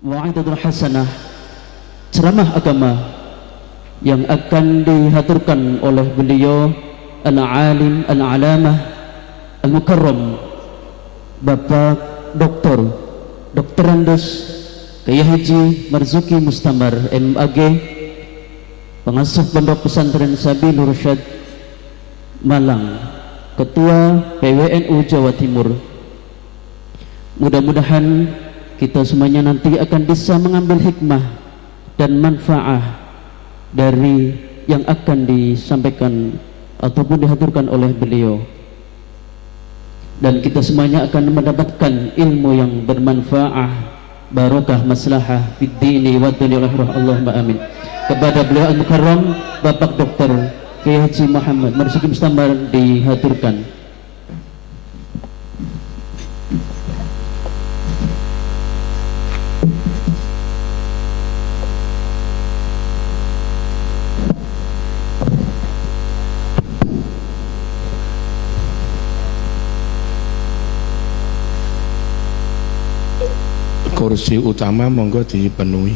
wa'idatul hasanah, ceramah agama yang akan dihaturkan oleh beliau al-alim al-alamah al-mukarram Bapak Dr. Andes Kiai Haji Marzuki Mustamar MAG, pengasuh Pondok Pesantren Sabilur Rasyad Malang, Ketua PWNU Jawa Timur. Mudah-mudahan kita semuanya nanti akan bisa mengambil hikmah dan manfaat dari yang akan disampaikan ataupun dihaturkan oleh beliau, dan kita semuanya akan mendapatkan ilmu yang bermanfaat, barokah, maslahah fid dini wa dunya wal akhirah. Allahumma amin. Kepada beliau al-mukarram Bapak Dr. Kiai Haji Muhammad Marzuki Mustamar dihaturkan. Kursi utama monggo dipenuhi.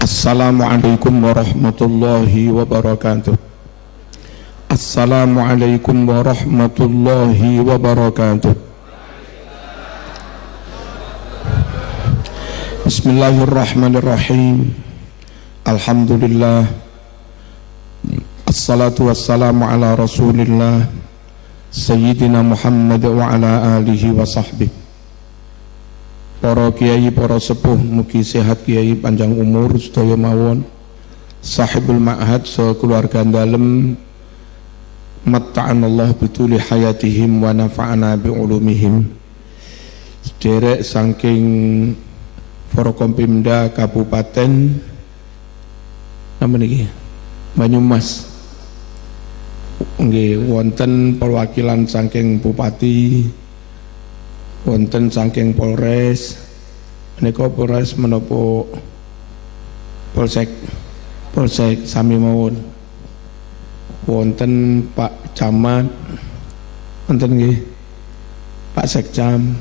Assalamualaikum warahmatullahi wabarakatuh. Assalamualaikum warahmatullahi wabarakatuh. Bismillahirrahmanirrahim. Alhamdulillah, assalatu wassalamu ala rasulillah Sayyidina Muhammad wa ala alihi wa sahbihi. Para kiai, para sepuh, mugi sehat kiai, panjang umur sedaya mawon. Sahibul ma'had sekeluarga dalem, matta'anallah bituli hayatihim wa nafa'ana bi'ulumihim. Derek saking Forkompimda Kabupaten nama niki Banyumas, nggih wonten perwakilan saking Bupati, wonten saking Polres, menika Polres menapa Polsek sami mawon, wonten Pak Camat, wonten nggih Pak Sekcam,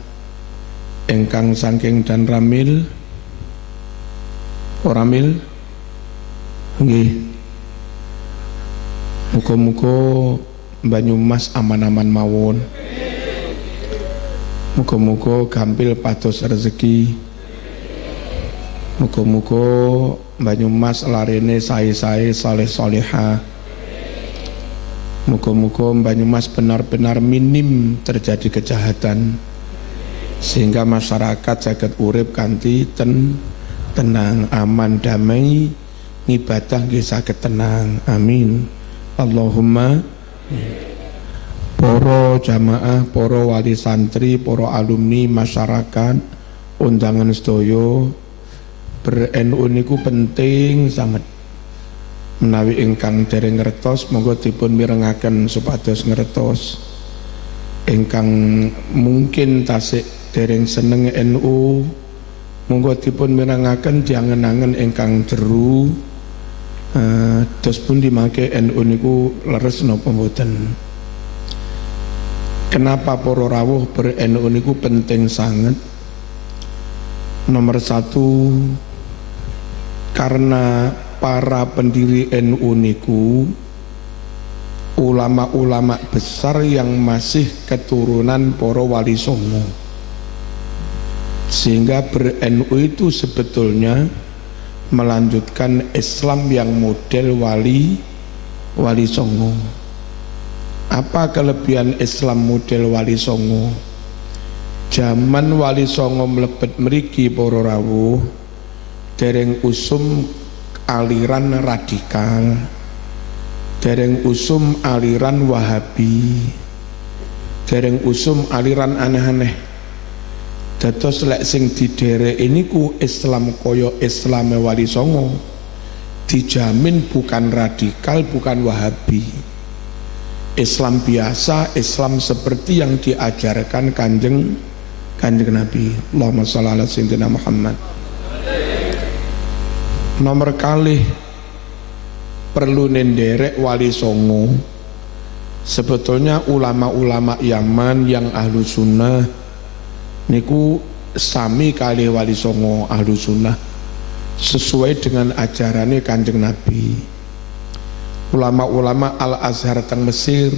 ingkang saking Dan Ramil, Oramil, nggih. Muga-muga Banyumas aman-aman mawon. Muga-muga gampil pados rezeki. Muga-muga Banyumas larene sae-sae saleh-salehah. Muga-muga Banyumas benar-benar minim terjadi kejahatan, sehingga masyarakat saged urip kanthi tenang, aman, damai, ngibadah nggih saged tenang. Amin. Allahumma. Para jamaah, para wali santri, para alumni, masyarakat, undangan sedaya, ber-NU niku penting sangat. Menawi ingkang dereng ngertos monggo dipun mirengaken supados ngertos. Ingkang mungkin tasik dereng seneng NU monggo dipun mirengaken diangen-angen ingkang jeru. Dos pun dimake NU niku leres napa mboten. Kenapa para rawuh ber-NU niku penting sangat? Nomor satu, karena para pendiri NU niku ulama-ulama besar yang masih keturunan para wali songo, sehingga ber-NU itu sebetulnya melanjutkan Islam yang model wali songo. Apa kelebihan Islam model wali songo? Zaman wali songo mlebet mriki para rawuh dereng usum aliran radikal, dereng usum aliran Wahabi, dereng usum aliran aneh-aneh. Dados lek sing didherek niku Islam kaya Islame wali songo, dijamin bukan radikal, bukan Wahabi. Islam biasa, Islam seperti yang diajarkan kanjeng Nabi. Allahumma shalli ala sayyidina Muhammad. Nomor kalih, perlu nenderek Wali Songo. Sebetulnya ulama-ulama Yaman yang ahlu sunnah niku sami kali Wali Songo ahlu sunnah sesuai dengan ajarannya Kanjeng Nabi. Ulama-ulama Al-Azhar teng Mesir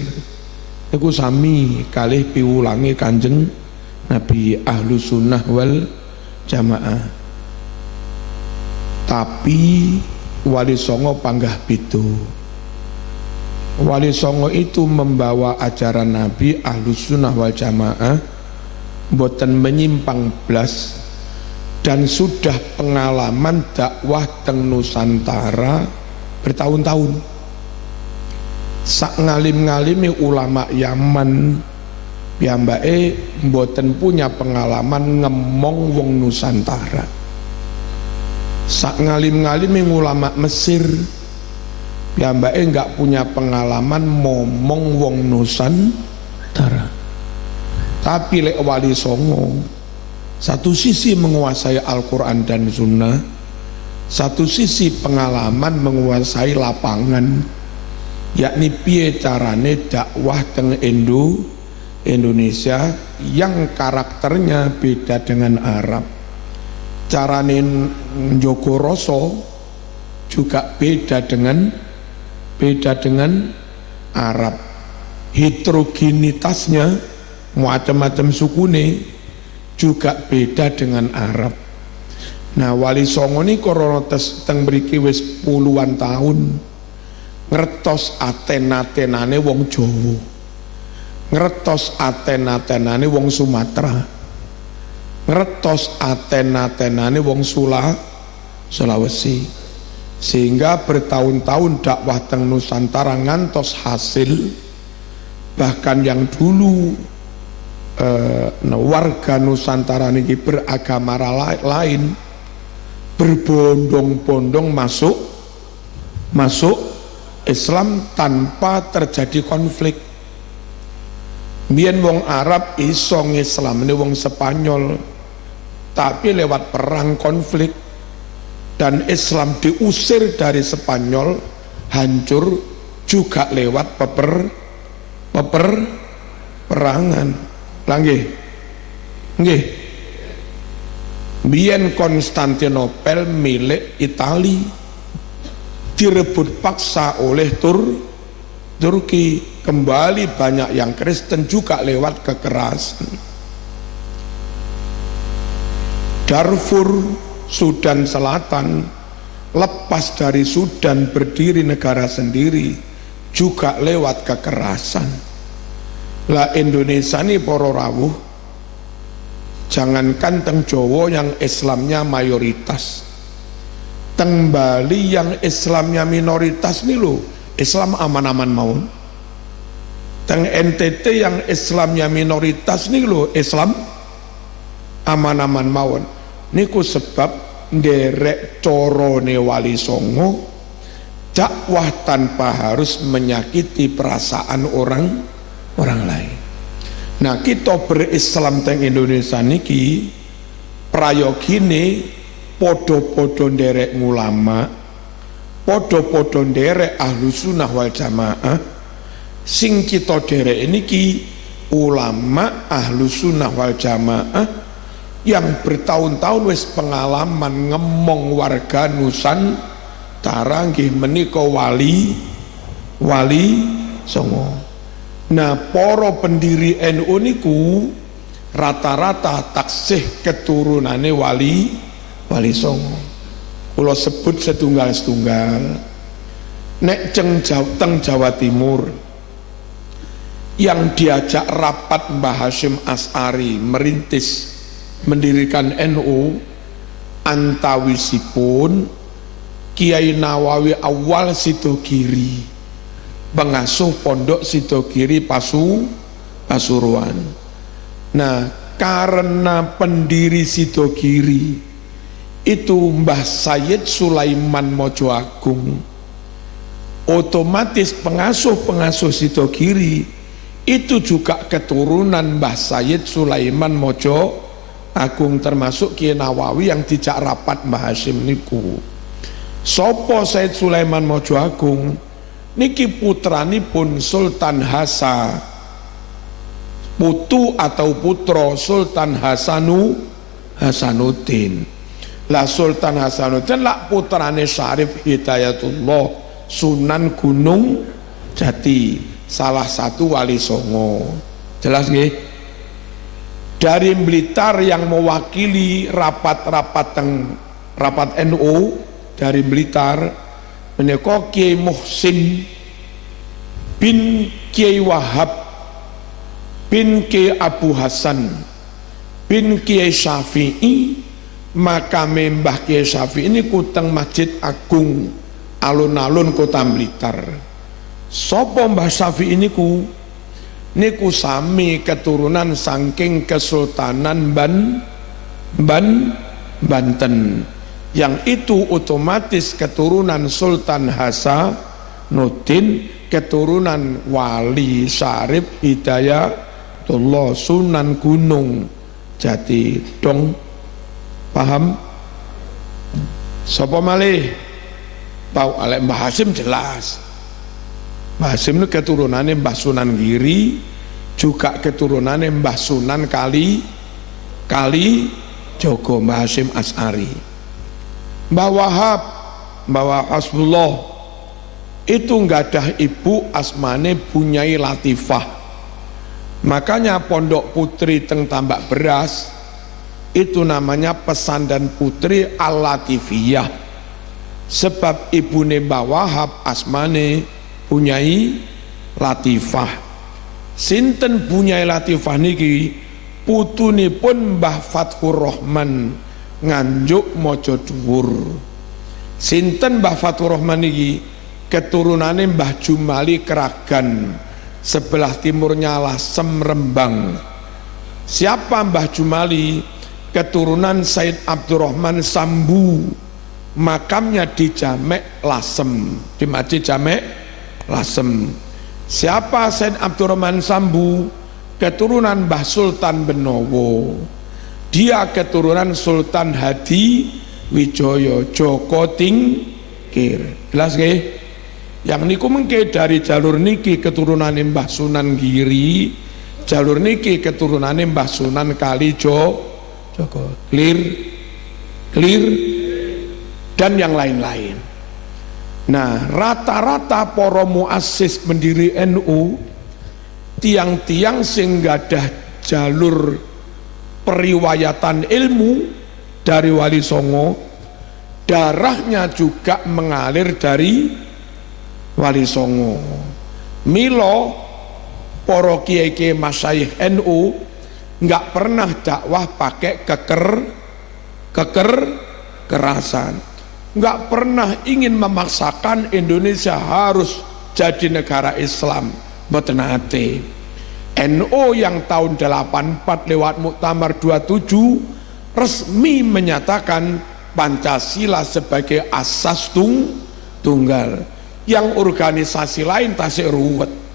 niku sami kali piwulangi Kanjeng Nabi, ahlu sunnah wal jamaah. Tapi Wali Songo panggah bidu. Wali Songo itu membawa ajaran Nabi ahlu sunnah wal jamaah, boten menyimpang blas, dan sudah pengalaman dakwah teng Nusantara bertahun-tahun. Sak ngalim-ngalimi ulama Yaman piyambake mboten punya pengalaman ngemong wong Nusantara. Sak ngalim-ngalimi ulama Mesir piyambake enggak punya pengalaman momong wong Nusantara. Tapi lek Wali Songo satu sisi menguasai Al-Quran dan Sunnah, satu sisi pengalaman menguasai lapangan, yakni piye carane dakwah teng Indonesia yang karakternya beda dengan Arab. Carane njogo rasa juga beda dengan Arab. Heterogenitasnya macam-macam sukune juga beda dengan Arab. Nah, Wali Songo ini korona teng mriki wis puluhan tahun ngertos aten-atenane wong Jawa, ngertos aten-atenane wong Sumatera, ngertos aten-atenane wong Sulawesi, sehingga bertahun-tahun dakwah teng Nusantara ngantos hasil. Bahkan yang dulu warga Nusantara niki beragama lain berbondong-bondong masuk Islam tanpa terjadi konflik. Biyen wong Arab iso ngislamne wong Spanyol, tapi lewat perang konflik, dan Islam diusir dari Spanyol hancur juga lewat peperangan. Nggih. Biyen Konstantinopel milik Itali direbut paksa oleh Turki. Kembali banyak yang Kristen juga lewat kekerasan. Darfur, Sudan Selatan, lepas dari Sudan berdiri negara sendiri juga lewat kekerasan. Lah Indonesia ini para rawuh, jangankan teng Jawa yang Islamnya mayoritas, teng Bali yang Islamnya minoritas nih lo, Islam aman-aman mawon. Teng NTT yang Islamnya minoritas nih lo, Islam aman-aman mawon. Niku sebab nderek corone Wali Songo, dakwah tanpa harus menyakiti perasaan orang lain. Nah, kita berislam teng Indonesia niki prayogine podo-podo nderek ngulama, podo-podo nderek ahlu sunnah wal jamaah. Sing kita derek niki ulama ahlu sunnah wal jamaah yang bertahun-tahun wis pengalaman ngemong warga Nusantara nggih menika Wali Songo. Nah, para pendiri NU niku rata-rata taksih keturunane Wali Songo. Kula sebut setunggal-setunggal. Nek teng Jawa Timur yang diajak rapat Mbah Hasyim As'ari merintis mendirikan NU, antawisipun Kiai Nawawi Awal Sidogiri, pengasuh pondok Sidogiri Pasuruan. Nah, karena pendiri Sidogiri itu Mbah Sayyid Sulaiman Mojo Agung, otomatis pengasuh Sidogiri itu juga keturunan Mbah Sayyid Sulaiman Mojo Agung, termasuk Kiai Nawawi yang dijak rapat Mbah Hasyim niku. Sopo Said Sulaiman Mojo Agung niki putranipun Sultan Hasa, putu atau putro Sultan Hasanuddin. Lah Sultan Hasanuddin lah putrane Syarif Hidayatullah Sunan Gunung Jati, salah satu wali songo. Jelas nggih? Dari Blitar yang mewakili rapat NU dari Blitar menika Kiai Muhsin bin Kiai Wahab bin Kiai Abu Hasan bin Kiai Syafi'i. Makame Mbah Kiai Syafi'i ini kuteng Masjid Agung alun-alun Kota Blitar. Sopo Mbah Syafi'i niku sami keturunan saking Kesultanan Banten, yang itu otomatis keturunan Sultan Hasanuddin, keturunan Wali Syarif Hidayatullah Sunan Gunung Jati. Dong paham? Sapa malih? Tahu alek Mbah Hasim jelas. Mbah Hasim itu keturunannya Mbah Sunan Giri, juga keturunannya Mbah Sunan Kali Jogo, Mbah Hasim As'ari. Mbah Wahab Hasbullah itu nggadah ibu asmane Bunyai Latifah. Makanya pondok putri teng Tambak Beras itu namanya Pesandan Putri Al-Latifiyah, sebab ibune Mbah Wahab asmane Bunyai Latifah. Sinten Bunyai Latifah niki putunipun Mbah Fathur Rahman Nganjuk Mojo Dhuwur. Sinten Mbah Fathur Rahman niki keturunane Mbah Jumali Keragan, sebelah timurnya Lasem Rembang. Siapa Mbah Jumali? Keturunan Said Abdurrahman Sambu, makamnya di Jamek Lasem, di Masjid Jamek Lasem. Siapa Said Abdurrahman Sambu? Keturunan Mbah Sultan Benowo. Dia keturunan Sultan Hadi Wijoyo Joko Tingkir. Jelas nggih? Yang niku mengke dari jalur niki keturunan Mbah Sunan Giri, jalur niki keturunan Mbah Sunan Kalijogo. Clear, dan yang lain-lain. Nah, rata-rata para muassis pendiri NU, tiang-tiang sing gadah jalur periwayatan ilmu dari Wali Songo, darahnya juga mengalir dari Wali Songo. Milo para kiai-kiai masyayikh NU nggak pernah dakwah pakai kekerasan, nggak pernah ingin memaksakan Indonesia harus jadi negara Islam. Mboten ate. NU yang tahun 84 lewat Muktamar 27 resmi menyatakan Pancasila sebagai asas tunggal. Yang organisasi lain tasik ruwet.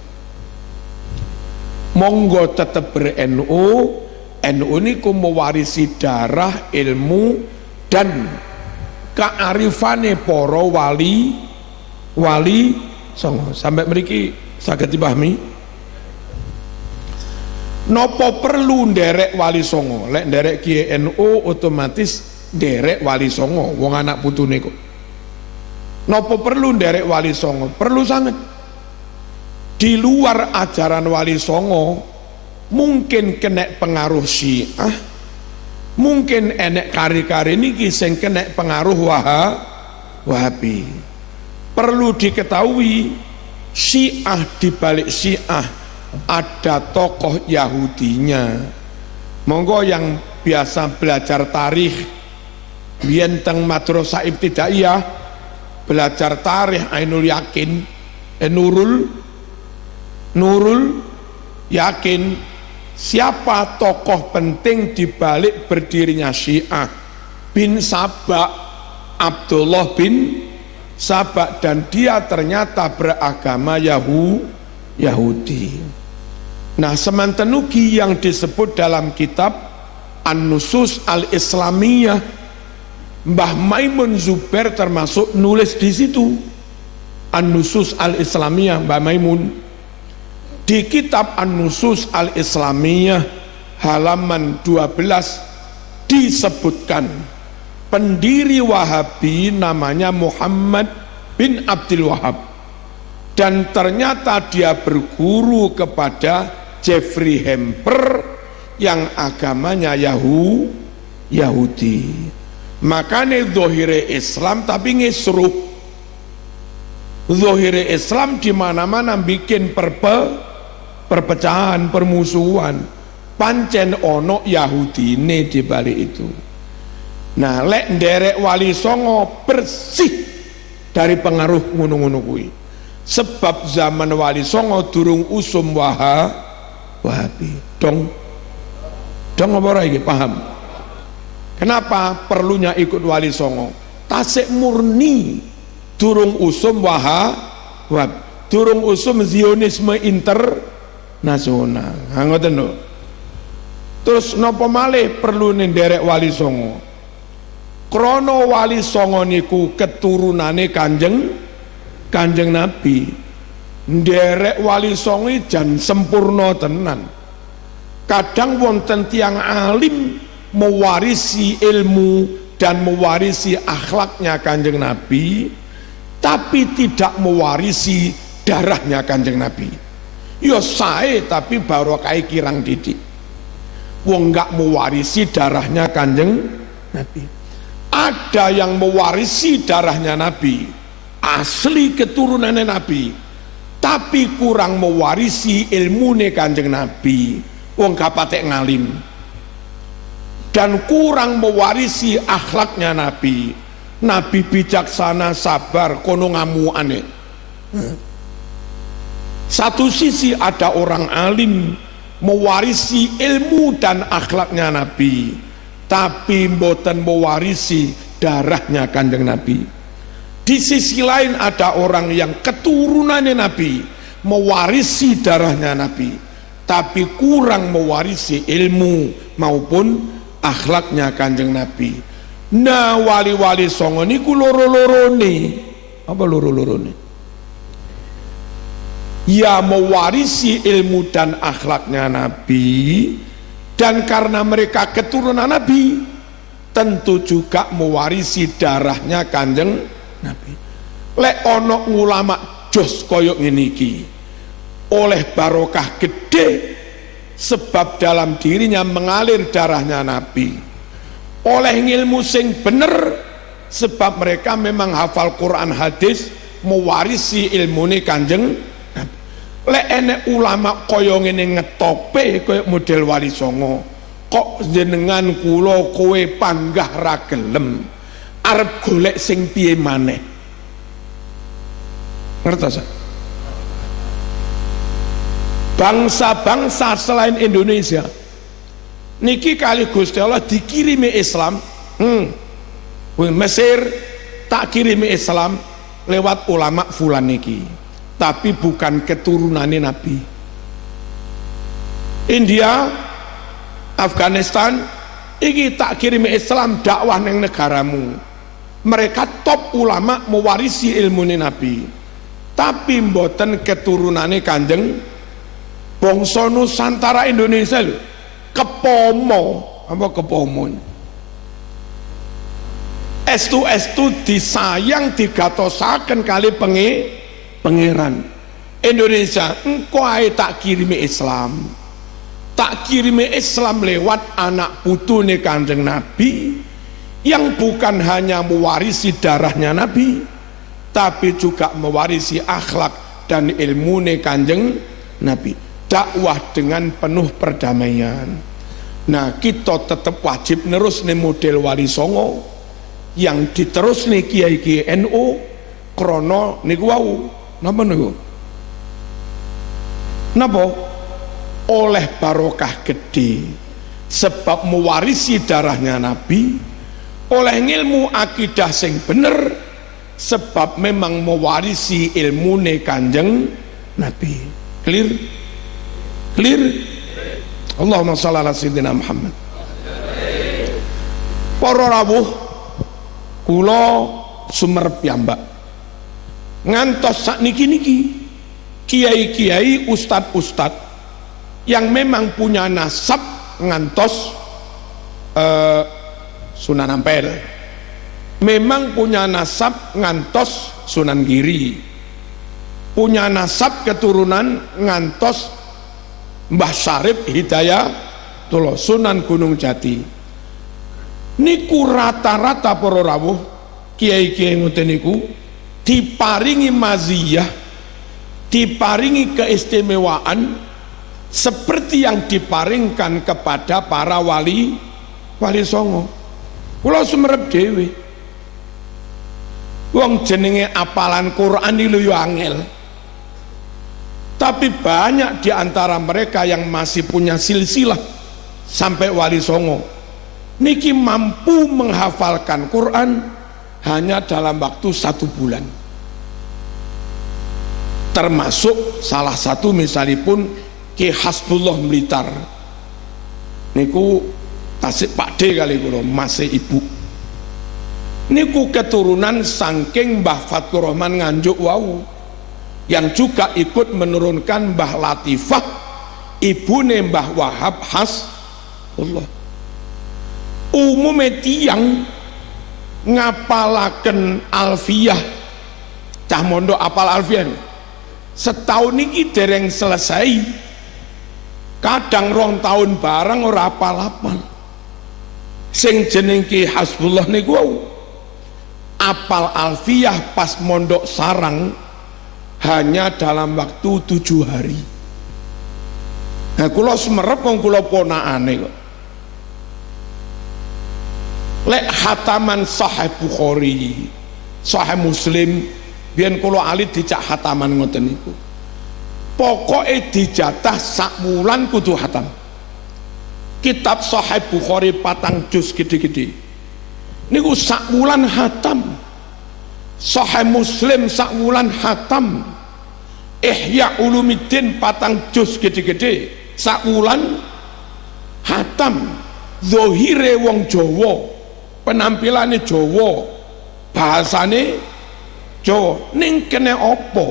Monggo tetap ber-NU. NU niku mewarisi darah, ilmu dan kearifane para wali songo. Sampai mriki saged dipahami? Nopo perlu nderek Wali Songo? Lek nderek Kiai NU otomatis nderek Wali Songo, wong anak putune kok. Nopo perlu nderek Wali Songo? Perlu sangat. Di luar ajaran Wali Songo mungkin kena pengaruh Syiah, mungkin enek kari-kari niki sing kena pengaruh Wahabi. Perlu diketahui Syiah, di balik Syiah ada tokoh Yahudinya. Monggo yang biasa belajar tarikh biyen teng Madrasah Ibtidaiyah belajar tarikh Ainul Yakin, Nurul Yakin, siapa tokoh penting di balik berdirinya Syiah? Bin Sabak, Abdullah bin Sabak, dan dia ternyata beragama Yahudi. Nah, semanten ugi yang disebut dalam kitab An-Nusus Al-Islamiyah Mbah Maimun Zubair termasuk nulis di situ An-Nusus Al-Islamiyah. Mbah Maimun di kitab An-Nusus Al-Islamiyah halaman 12 disebutkan pendiri Wahabi namanya Muhammad bin Abdul Wahab, dan ternyata dia berguru kepada Jeffrey Hamper yang agamanya Yahudi. Makanya zohire Islam tapi ngisruh. Zohire Islam di mana-mana bikin perpecahan, permusuhan. Pancen ono Yahudi ini di balik itu. Nah, lek nderek Wali Songo bersih dari pengaruh ngono-ngono kuwi. Sebab zaman Wali Songo durung usum Wahabi. Dong apa ora iki paham? Kenapa perlunya ikut Wali Songo? Tasik murni durung usum Wahabi, durung usum Zionisme internasional. Ngoten lho. Terus napa malih perlu nderek Wali Songo? Krono Wali Songo niku keturunane Kanjeng Nabi. Nderek Wali Songo jan sempurna tenan. Kadang wonten tiang alim mewarisi ilmu dan mewarisi akhlaknya Kanjeng Nabi, tapi tidak mewarisi darahnya Kanjeng Nabi. Yo sae tapi barokah kirang didik. Wong enggak mewarisi darahnya Kanjeng Nabi. Ada yang mewarisi darahnya Nabi, asli keturunannya Nabi, tapi kurang mewarisi ilmune Kanjeng Nabi. Wong gak patek ngalim. Dan kurang mewarisi akhlaknya Nabi. Nabi bijaksana, sabar, kono ngamuane. Satu sisi ada orang alim mewarisi ilmu dan akhlaknya Nabi, tapi mboten mewarisi darahnya Kanjeng Nabi. Di sisi lain ada orang yang keturunannya Nabi, mewarisi darahnya Nabi, tapi kurang mewarisi ilmu maupun akhlaknya Kanjeng Nabi. Nah, wali-wali songo niku loro-lorone. Apa loro-lorone? Ya mewarisi ilmu dan akhlaknya Nabi, dan karena mereka keturunan Nabi, tentu juga mewarisi darahnya Kanjeng Nabi. Lek ono ulama jos koyok ngene iki, oleh barokah gede, sebab dalam dirinya mengalir darahnya Nabi. Oleh ilmu sing bener, sebab mereka memang hafal Quran hadis, mewarisi ilmune Kanjeng Nabi. Lek enek ulama kaya ngene ngetope kaya model Wali Songo, kok jenengan kula kowe panggah ra gelem, arep golek sing piye maneh. Ngertos? Bangsa-bangsa selain Indonesia niki kali Gusti Allah dikirimi Islam. Mesir tak kirimi Islam lewat ulama fulan niki, tapi bukan keturunannya Nabi. India, Afghanistan iki tak kirimi Islam dakwah neng negaramu. Mereka top ulama mewarisi ilmu Nabi, tapi mboten keturunannya Kanjeng. Bangsa Nusantara Indonesia lho, kepomo, apa kepomo? Estu disayang digatosaken kali pangeran. Indonesia engko ae tak kirimi Islam. Tak kirimi Islam lewat anak putune Kanjeng Nabi yang bukan hanya mewarisi darahnya Nabi, tapi juga mewarisi akhlak dan ilmune Kanjeng Nabi. Dakwah dengan penuh perdamaian. Nah, kita tetap wajib nerus nih model Wali Songo yang diterus nih kiai NU krono niku wau. Napa niku? Napa? Oleh barokah gede, sebab mewarisi darahnya Nabi, oleh ilmu akidah sing bener, sebab memang mewarisi ilmune Kanjeng Nabi. Clear? Clear? Allahumma shalli ala sayyidina Muhammad. Para rawuh, kula sumerep piyambak ngantos sakniki-niki kiai-kiai ustad-ustad yang memang punya nasab ngantos Sunan Ampel, memang punya nasab ngantos Sunan Giri, punya nasab keturunan ngantos Mbah Syarif Hidayatullah Sunan Gunung Jati. Niku rata-rata para rawuh kiai-kiai ngoten niku diparingi maziyah, diparingi keistimewaan seperti yang diparingkan kepada para wali songo. Kula sumerep dhewe. Wong jenenge apalan Quran iki yo angel. Tapi banyak di antara mereka yang masih punya silsilah sampai wali songo niki mampu menghafalkan Quran hanya dalam waktu 1 bulan. Termasuk salah satu misalipun Ki Hasbullah Blitar niku tasik pakde kali kula masih ibu niku keturunan saking Mbah Fathur Rahman Nganjuk wau yang juga ikut menurunkan Mbah Latifah ibune Mbah Wahab Hasbullah. Umume tiyang ngapalaken alfiyah cah mondok apal alfiyah setahun niki dereng selesai, kadang 2 tahun barang ora apal-apal. Sing jeneng Ki Hasbullah niku apal alfiyah pas mondok sarang hanya dalam waktu 7 hari. Nah kula semerep wong kula ponakane kok. Lek hataman Sahih Bukhari, Sahih Muslim, biyen kula alit dicak hataman ngoten niku. Pokoknya dijatah sak wulan kudu hatam. Kitab Sahih Bukhari 4 juz gede-gede niku sak wulan hatam. Sahih Muslim sak wulan hatam. Ihya Ulumuddin 4 juz gede-gede sak wulan hatam. Zahire wong Jawa, penampilane Jawa, bahasane Jawa, ning kene apa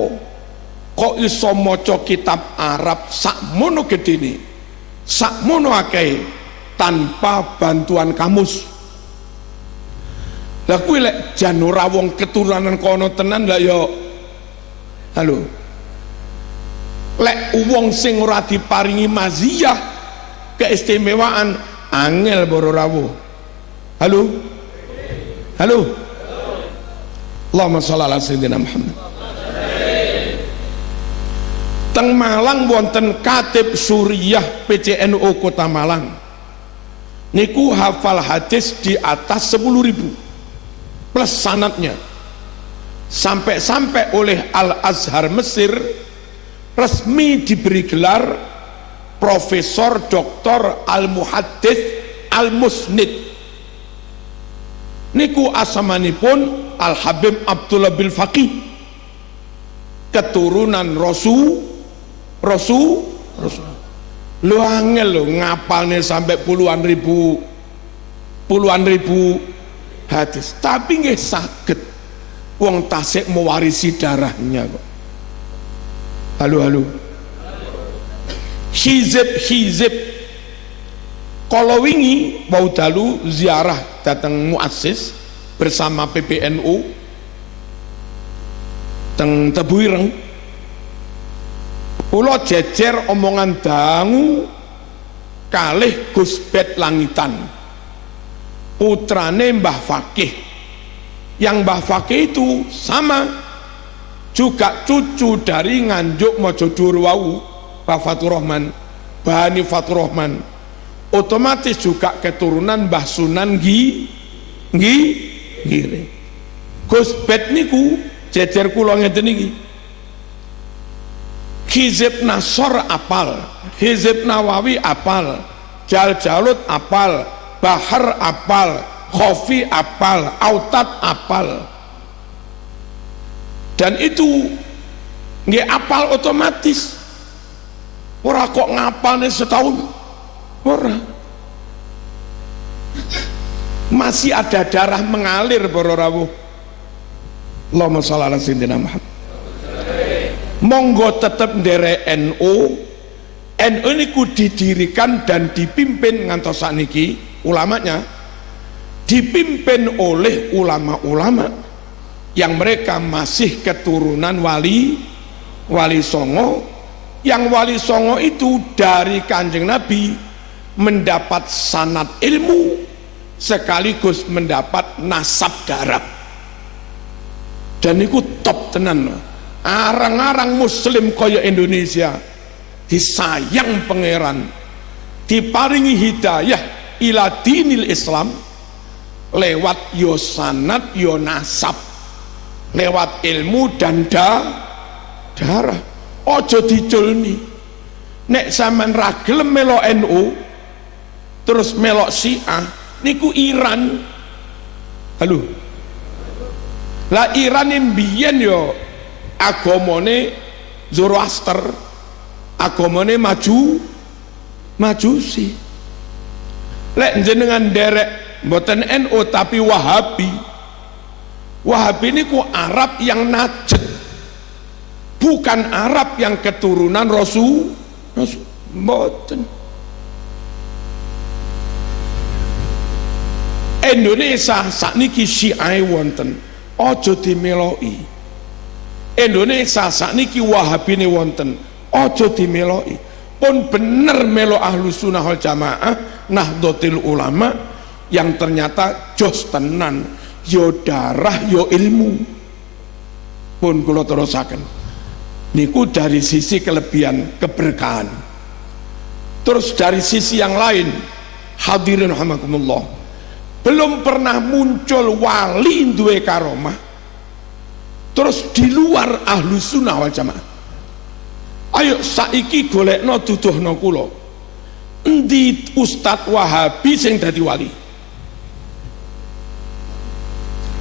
kok iso maca kitab Arab sakmono gedene, sakmono akeh tanpa bantuan kamus. Lah kuwi lek jan ora wong keturunan kono tenan lah ya halo. Lek wong sing ora diparingi maziyah keistimewaan angel para rawuh. Halo. Halo. Allahumma shalli ala sayyidina Muhammad. Teng Malang wonten Katib Suriyah PCNU Kota Malang niku hafal hadis di atas 10.000 plus sanadnya, sampai oleh Al-Azhar Mesir resmi diberi gelar Profesor Dr. Al-Muhaddits Al-Musnid. Niku asamanipun Al-Habib Abdullah bil Faqih, keturunan Rasul. Lu angel lu ngapalnya sampai puluhan ribu hadis, tapi nggak sakit wong Tasik mewarisi darahnya kok. Halo hizib kalau wingi mau dalu ziarah datang muassis bersama PBNU teng Tebuireng, kula jejer omongan dangu kalih Gus Bet Langitan, putrane Mbah Fakih, yang Mbah Fakih itu sama juga cucu dari Nganjuk Mojodur wau, Mbah Fathur Rahman, Bani Fathur Rahman, otomatis juga keturunan Mbah Sunan Giri. Gus Bet niku jejer kula ngeten iki. Hizib Nasor apal, Hizib Nawawi apal, Jaljalut apal, Bahar apal, Khofi apal, Autad apal. Dan itu nggak apal otomatis. Ora kok ngapalnya setahun, ora. masih ada darah mengalir para rawuh. Allahumma shalli ala sayyidina Muhammad. Monggo tetep nderek NU. NU niku didirikan dan dipimpin ngantos sakniki ulamanya dipimpin oleh ulama-ulama yang mereka masih keturunan wali songo, yang wali songo itu dari Kanjeng Nabi mendapat sanad ilmu sekaligus mendapat nasab darah, dan itu top tenan. Arang-arang muslim kaya Indonesia disayang pangeran, diparingi hidayah ila dinil Islam lewat yo sanad yo nasab, lewat ilmu dan darah. Ojo diculmi. Nek sampean ra gelem melok NU terus melok Syiah niku Iran. Halo. Lah Iran mbiyen yo agamane Zoroaster, agamane Majusi. Lek jenengan derek mboten NU tapi Wahabi. Wahabi niku Arab yang Najd, bukan Arab yang keturunan Rasul mboten. Indonesia sakniki Syiah wonten, ojo dimeloki. Indonesia sakniki Wahabine wonten, ojo dimeloki. Pun bener melo Ahlus Sunnah wal Jamaah, Nahdlatul Ulama yang ternyata jos tenan, yo darah yo ilmu. Pun kula terusaken. Niku dari sisi kelebihan keberkahan. Terus dari sisi yang lain, hadirin rahimakumullah, belum pernah muncul wali duwe karomah terus di luar Ahlus Sunnah wal Jamaah. Ayo saiki golekno duduhno kula, endi Ustadz Wahabi sing dadi wali?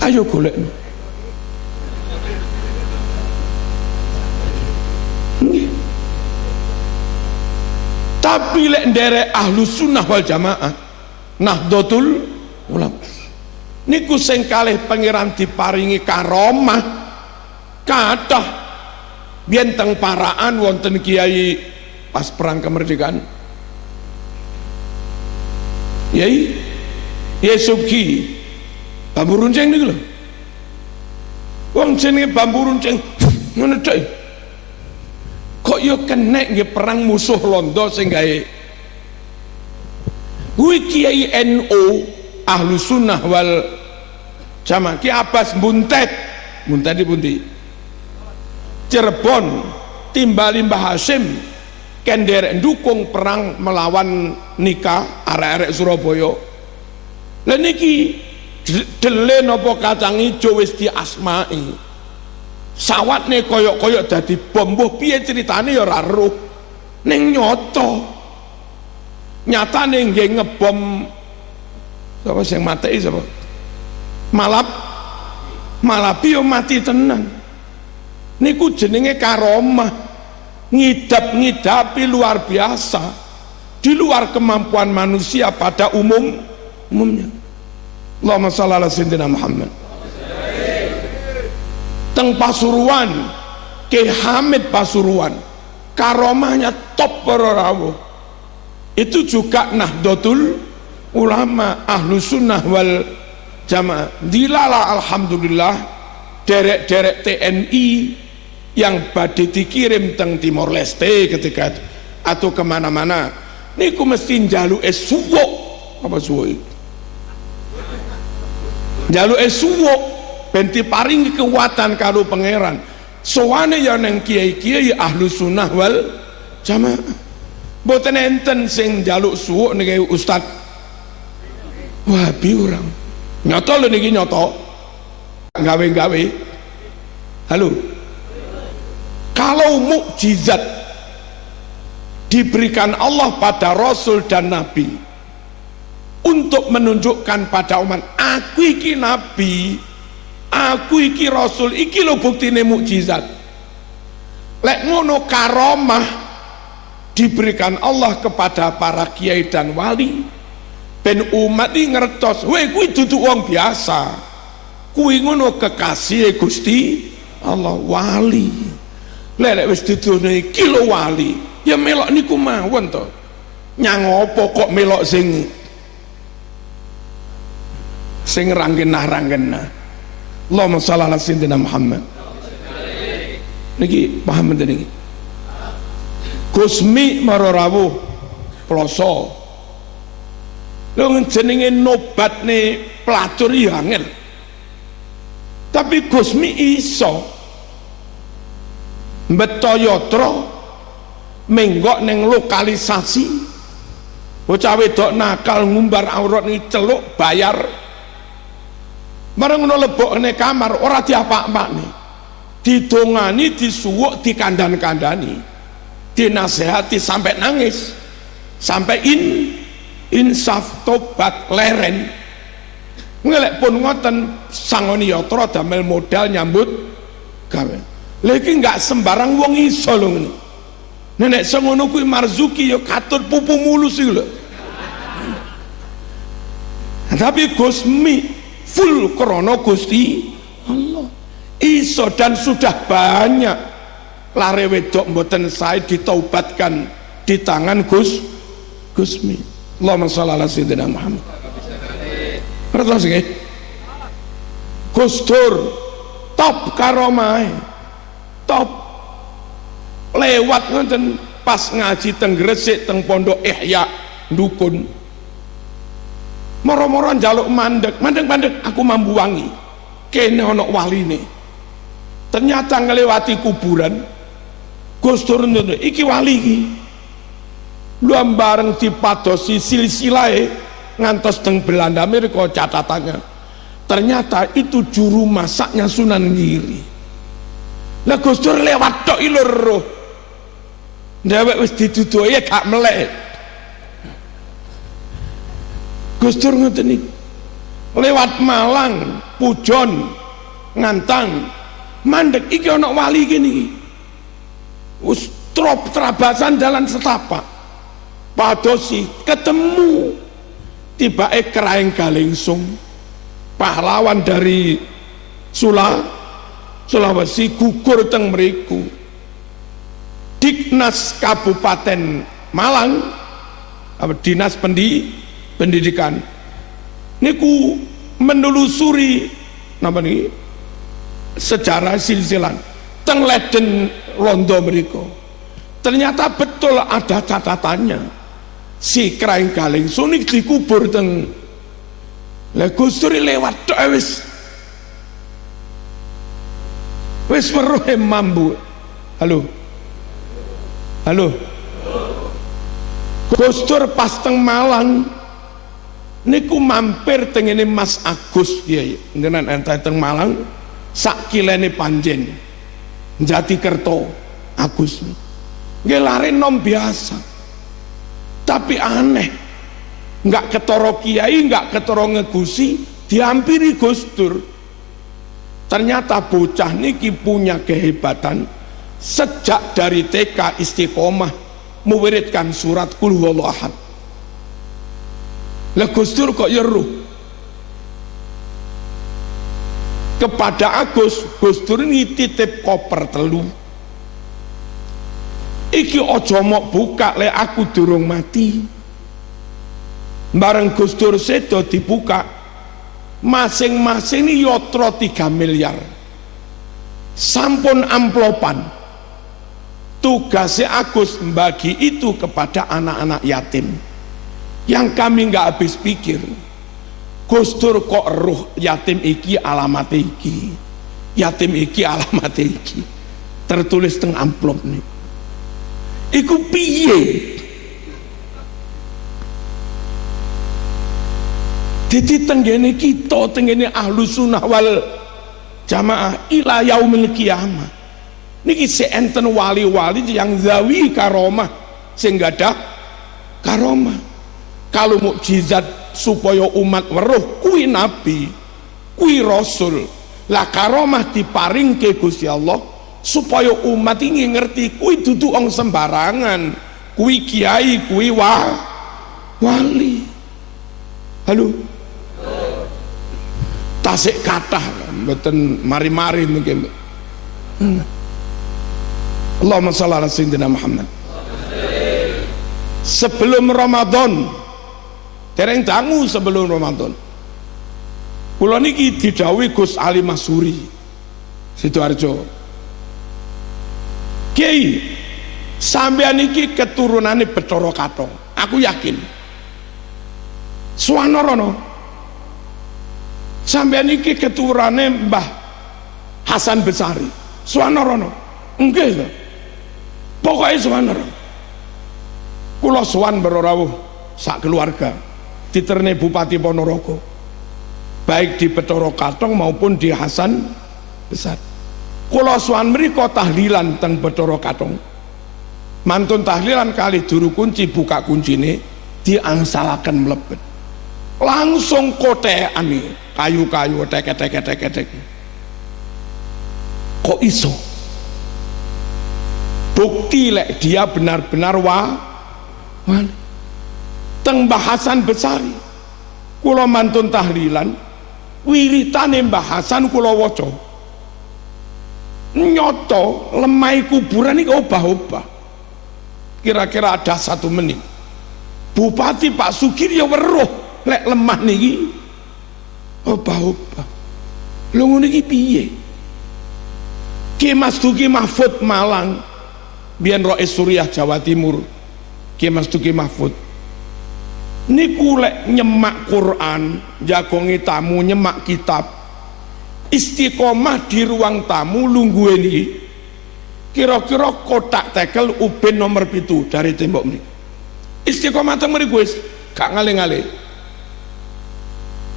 Ayo golekno. Tapi lek nderek Ahlus Sunnah wal Jamaah, Nahdlatul Ulama niku sing kalih pangeran diparingi karomah kathah. Biyen teng Paraan wonten kiai pas perang kemerdekaan, Yai Subki bambu runcing niku lho, wong jenenge bambu runcing ngono tok. Kok yo kenek nggih perang musuh londo sing gawe kuwi kiai NU Ahlus Sunnah wal Jamaah. Ki Abbas Buntet di pundi? Cirebon, timbali Mbah Hasyim kenderek dukung perang melawan Nika arek-arek Surabaya. Lah niki dele napa kacang ijo wis diasmai. Sawatne koyok-koyok dadi bom. Mbuh piye critane ya ora roh. Ning nyatane nggih ngebom sapa sing matei sapa? Malapi yo mati tenan. Niku jenenge karomah, ngidap-ngidapi luar biasa, di luar kemampuan manusia pada umumnya. Allahumma shalli ala sayyidina Muhammad. Teng Pasuruan, Ki Hamid Pasuruan, karomahnya top para rawuh. Itu juga Nahdlatul Ulama, Ahlus Sunnah wal Jamaah. Dilala alhamdulillah derek-derek TNI yang badhe dikirim teng Timor Leste ketika itu, atau kemana-mana niku mesti njaluke suwuk. Apa suwuk itu? Njaluke suwuk ben diparingi kekuatan karo pangeran. Sowane ya neng kiai-kiai Ahlus Sunnah wal Jamaah. Mboten enten sing njaluk suwuk niki Ustad Wahabi urang. Nyata lho niki nyata. Gawe-gawe. Halo. Kalau mukjizat diberikan Allah pada Rasul dan Nabi untuk menunjukkan pada umat, aku iki Nabi, aku iki Rasul, iki lho buktine mukjizat. Lek ngono karomah diberikan Allah kepada para kiai dan wali, ben umat iki ngertos kowe kuwi dudu wong biasa, kuwi ngono kekasih Gusti Allah, wali. Lek wis didone iki lho wali, ya melok niku mawon to. Nyang apa kok melok sing ranggenah. Allahumma shalli ala sayyidina Muhammad. Niki paham mboten niki? Gusmi maro rawuh ploso. Lho jenenge nobatne pelacur ya angel. Tapi Gusmi iso mbetoyotra menggok neng lokalisasi bocah wedok nakal ngumbar aurat ni celuk bayar bareng ngono lebokne kamar ora diapa-apane, didongani, disuwuk, dikandan-kandani, dinasehati sampai nangis, sampai insaf tobat leren. Ngelek pun ngoten sangoni yatra damel modal nyambut gawe. Lha iki enggak sembarang wong iso lho ngene. Nenek sengono kuwi marzuki ya katut pupu mulus iki lho. Tapi Gusmi full krana Gusti Allah. Iso dan sudah banyak lare wedok mboten sae ditaubatkan di tangan Gusmi. Allahumma shalli ala sayyidina Muhammad. Terus nggih. Gus Dur top karomahe. Top lewat ngoten pas ngaji teng Gresik teng Pondok Ihya Dukun. Moro-moro njaluk mandek aku mambu wangi. Kene ana waline. Ternyata ngelewati kuburan. Gus Dur ngono, iki wali iki. Lu bareng dipadosi silsilahe ngantos teng Belanda Amerika catatannya. Ternyata itu juru masaknya Sunan Giri. Lah Gus Dur lewat tok ilur. Dhewek wis diduduhi gak melek. Gus Dur ngoten iki. Lewat Malang, Pujon, Ngantang, mandek iki ana wali kene iki. Wis trabasan dalan setapak. Padosi ketemu tibake Kraeng Galingsung, pahlawan dari Sulawesi gugur teng mriku. Diknas Kabupaten Malang, Dinas Pendidikan niku menelusuri napa niki sejarah silsilan teng Leden Londo mriku. Ternyata betul ada catatannya. Si Kraeng Galingsung niki dikubur teng. Lah Gus Dur lewat tok wis weruh mambu. Halo. Gus Dur pas teng Malang niku mampir tengene Mas Agus Kiai. Ngenan enten teng Malang sak kilene Panjen. Jatikerto Agus. Nggih lare nom biasa. Tapi aneh, nggak ketoro kiai, nggak ketoro ngegusi, dihampiri Gus Dur. Ternyata bocah niki punya kehebatan sejak dari TK istiqomah mewiridkan surat Qul Huwallahu Ahad. Lah Gus Dur kok yeruh kepada Agus. Gus Dur ini titip koper telu. Iki ojo mok buka le aku durung mati. Bareng Gus Dur sedo dibuka, masing-masing ini yotro 3 miliar. Sampun amplopan. Tugasnya Agus membagi itu kepada anak-anak yatim. Yang kami nggak habis pikir. Gus Dur kok roh yatim iki alamat iki. Yatim iki alamat iki. Tertulis teng amplop nih. Iku piye? Dadi tenggene kita, tenggene Ahlus Sunnah wal Jamaah ila yaumil qiyamah. Niki seenten wali-wali yang zawi karomah sing gadah karomah. Kalau mukjizat supaya umat weruh kuwi nabi, kuwi rasul. Lah karomah diparingke Gusti Allah supaya umat ini ngerti kuwi dudu wong sembarangan, kuwi kiai, kuwi wali. Halo. Tasik kathah mboten mari-mari mungkin. Allahumma shalli ala sayyidina Muhammad. Sebelum Ramadan, dereng dangu sebelum Ramadan, kula niki didhawuhi Gus Ali Masuri Sidoarjo, Kiai, sampean iki keturunane Bathara Kathong. Aku yakin Swanarana sampean iki keturunane Mbah Hasan Besari. Swanarana nggih to, pokoke Swanarana. Kula sowan berawuh sak keluarga diterne Bupati Ponorogo, baik di Bathara Kathong maupun di Hasan Besar. Kula sowan mriko tahlilan teng Bathara Kathong, mantun tahlilan kali juru kunci buka kuncine diangsalaken mlebet, langsung kotekan kayu-kayu tek. Kok iso? Bukti lek dia benar-benar teng Mbah Hasan Besari kula mantun tahlilan, wiritane Mbah Hasan kula waca, nyoto lemai kuburan iki obah-obah, kira-kira ada 1 menit. Bupati Pak Sugir ya weruh lek lemah niki obah-obah. Lho ngono iki piye? Ki Mas Duki Mahfud Malang, biyen Rais Suriah Jawa Timur, Ki Mas Duki Mahfud niku lek nyemak Quran, jagongi tamu nyemak kitab, istiqomah di ruang tamu lungguhe niki kira-kira kotak tekel Ubin nomor 7 dari tembok niki. Istiqomah teng mriku wis gak ngale-ngale.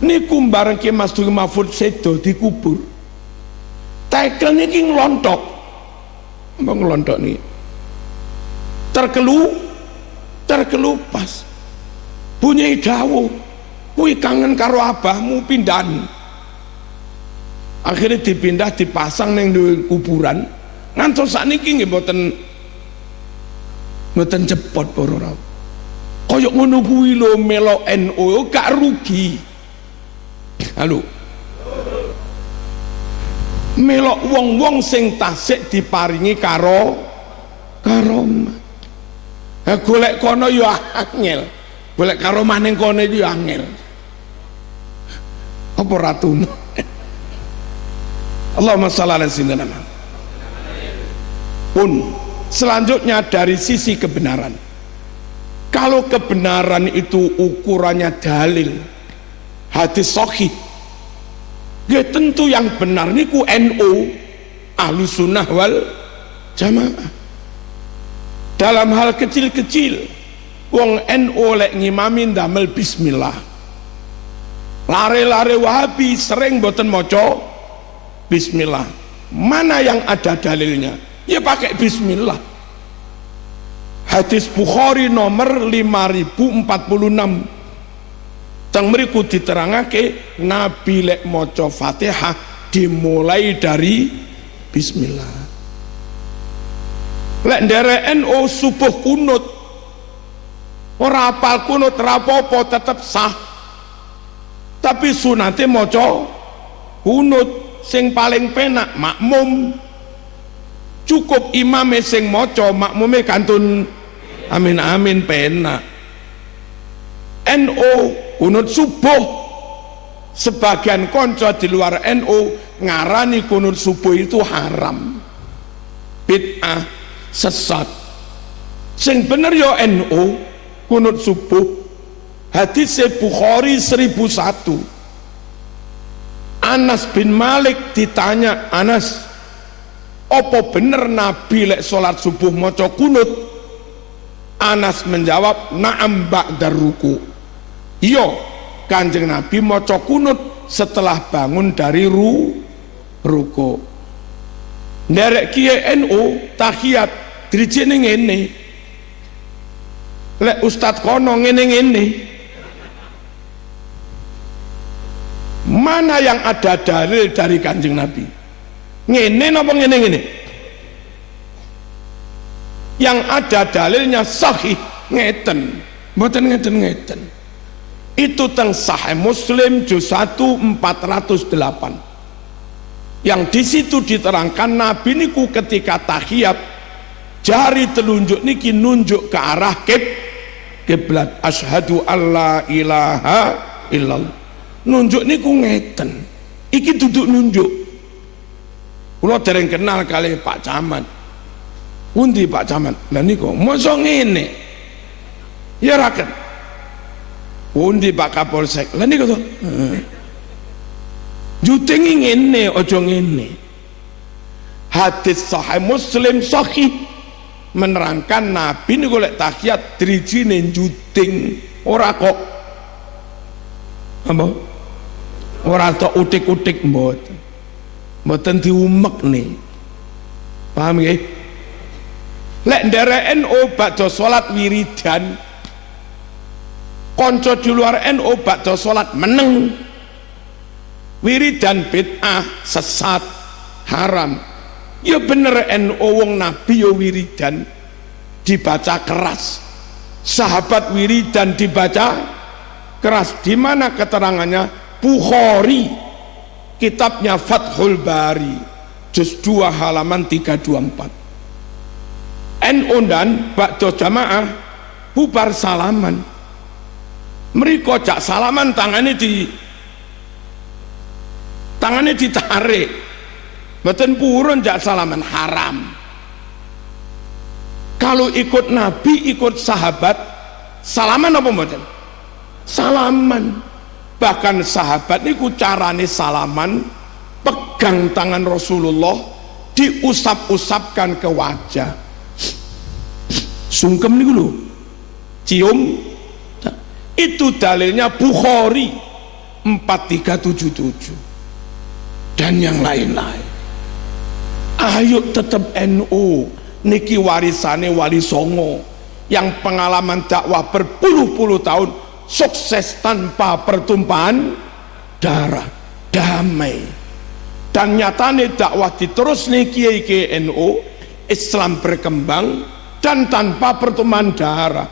Niku bareng Ki Mas Duki Mahfud sedo dikubur, tekel niki nglontok. Apa nglontok niki? Terkelupas bunyi dawuh, kuwi kangen karo abahmu, pindahan. Akhirnya dipindah dipasang neng kuburan, ngantos sakniki nggih mboten cepot para rawuh. Kaya ngono kuwi lho melok NU gak rugi. Halo, melok wong-wong sing tasik diparingi karomah. Golek kono ya angel, golek karomah ning kono iki angel. Apa ratumu? Allahumma shalli ala sayyidina Muhammad. Pun selanjutnya dari sisi kebenaran, kalau kebenaran itu ukurannya dalil, hadis sahih, ya tentu yang benar niku NU, Ahlus Sunnah wal Jamaah. Dalam hal kecil-kecil wong NU lek ngimami ndamel bismillah, lare-lare Wahabi sering boten maca bismillah. Mana yang ada dalilnya? Ya pakai bismillah. Hadis Bukhari nomor 5046 teng mriku diterangake Nabi lek maca Fatihah dimulai dari bismillah. Lek nderek NU subuh kunut ora apal kunut rapopo tetep sah, tapi sunate maca kunut. Sing paling penak makmum, cukup imame sing maca, makmume kantun amin amin penak. NU kunut subuh, sebagian konco di luar NU ngarani kunut subuh itu haram, bid'ah, sesat. Sing bener yo NU kunut subuh. Hadis Bukhari 1001, Anas bin Malik ditanya, Anas, apa bener Nabi lek sholat subuh maca kunut? Anas menjawab, na'am ba'dar ruku. Iya, Kanjeng Nabi maca kunut setelah bangun dari ruku. Nderek kiye NU tahiyat drijine ngene, lek ustad kono ngene-ngene. Mana yang ada dalil dari Kanjeng Nabi? Ngene napa ngene-ngene? Yang ada dalilnya sahih ngeten, mboten ngeten-ngeten. Itu teng Sahih Muslim juz 1 408. Yang di situ diterangkan Nabi niku ketika tahiyat jari telunjuk niki nunjuk ke arah kiblat. Asyhadu alla ilaha illallah. Nunjuk niku ngeten. Iki duduk nunjuk. Kula dereng kenal kali Pak Camat. Pundi Pak Camat? Lah niku mosok ngene. Ya raket. Pundi Pak Kapolsek? Lah niku to. Jutengi ngene aja ngene. Hadis Sahih Muslim sahih menerangkan Nabi niku lek tahiyat drijine juting ora kok apa? Ora tok utik-utik mboten. Mboten diumekne. Paham nggih? Lek nderek NU badhe salat wiridan, kanca di luar NU badhe salat meneng. Wiridan bid'ah, sesat, haram. Ya bener NU wong Nabi ya wiridan dibaca keras. Sahabat wiridan dibaca keras. Di mana keterangannya? Bukhari, kitabnya Fathul Bari, juz 2 halaman 324. NU dan ba'da jamaah bubar salaman. Mereka jak salaman tangannya ditarik. Mboten purun jak salaman, haram. Kalau ikut Nabi, ikut sahabat, salaman apa mboten? Salaman. Bahkan sahabat niku carane salaman, pegang tangan Rasulullah, diusap-usapkan ke wajah. Sungkem niku lho. Cium. Itu dalilnya Bukhari 4377 dan yang lain-lain. Ayo tetap NU niki warisane Wali Songo yang pengalaman dakwah berpuluh-puluh tahun, sukses tanpa pertumpahan darah, damai. Dan nyatane dakwah diterus niki kiai NU, Islam berkembang dan tanpa pertumpahan darah.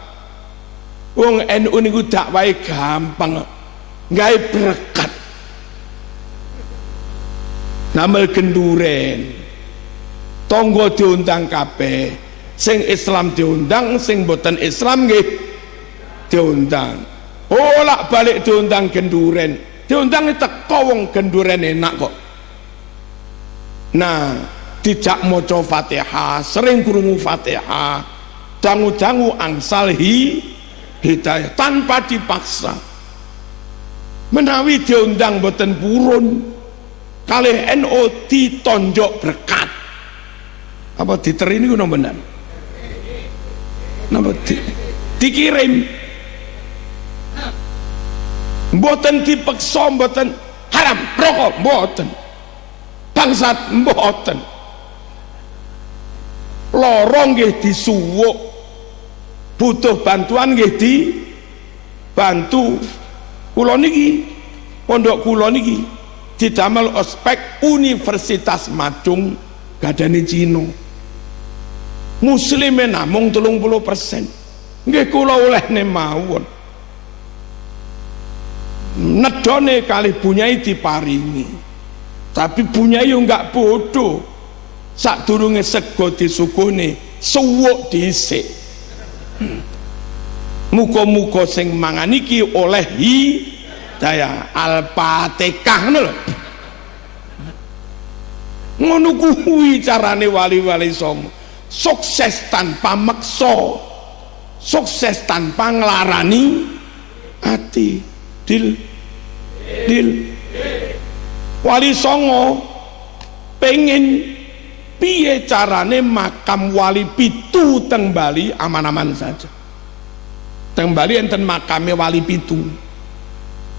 Wong NU niku dakwahe gampang, gawe berkat. Namel genduren. Tonggo diundang kabeh, sing Islam diundang, sing boten Islam nggih diundang. Bolak balik diundang genduren, diundang teko wong genduren enak kok. Nah, dijak maca Fatihah, sering krungu Fatihah, dangu-dangu angsal hidayah tanpa dipaksa. Menawi diundang boten purun, kalih NU ditonjok berkat. Apa diterini ku bener? Napa dikirim? Mboten dipeksa, mboten haram rokok, mboten. Bangsat mboten. Lorong nggih disuwuk. Butuh bantuan nggih dibantu. Kula niki pondok kula niki didamel ospek Universitas Madung gadane Cina. Muslime namung 30%. Nggih kula olehne mawon. Nedone kali bunyai diparingi. Tapi bunyai yo enggak bodoh. Sadurunge sego disuguhne suwuk dhisik. Muga-muga sing mangan iki oleh hidayah. Al-Fatihah ngono lho. Ngono kuwi carane wali-wali songo. Sukses tanpa maksa, sukses tanpa ngelarani hati. Dil Wali Songo pengen piye carane makam wali pitu teng Bali aman-aman saja. Teng Bali enten makame wali pitu.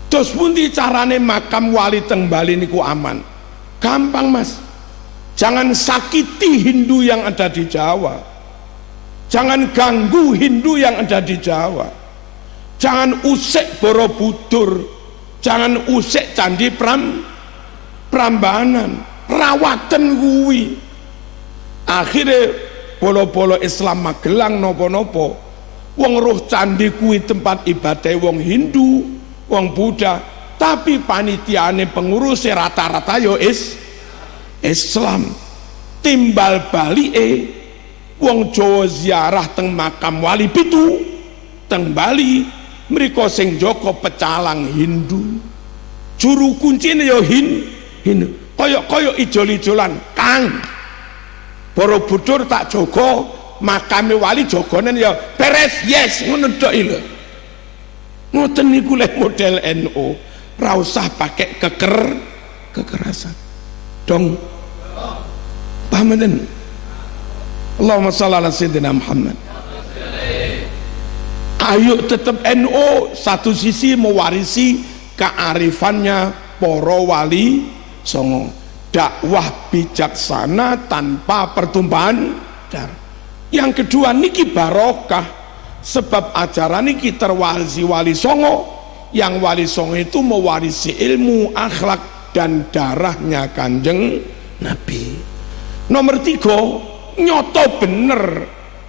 Terus pundi carane makam wali teng Bali niku aman? Gampang Mas. Jangan sakiti Hindu yang ada di Jawa. Jangan ganggu Hindu yang ada di Jawa. Jangan usik Borobudur. Jangan usik Candi Prambanan. Rawatan kuwi. Akhirnya bolo-bolo Islam Magelang nopo-nopo. Wong roh candi kuwi tempat ibadah wong Hindu. wong Buddha, tapi panitiane pengurus rata-rata yo Islam. Timbal balike wong Jawa ziarah teng makam wali pitu teng Bali, mriko sing jaga pecalang Hindu. Juru kuncine yo Hindu. Kaya ijol-ijolan, Kang. Borobudur tak jaga, makame wali jaganen ya beres, yes, ngono tok lho. Ngoten niku lek model NU. Ra usah pakai kekerasan. Dong. Paham? Allahumma shalli ala sayyidina Muhammad. Ayo tetap NU, satu sisi mewarisi kearifannya para wali songo, dakwah bijaksana tanpa pertumpahan darah. Yang kedua niki barokah, sebab acara niki terwarisi wali songo, yang wali songo itu mewarisi ilmu, akhlak dan darahnya Kanjeng Nabi. Nomor 3, nyoto bener.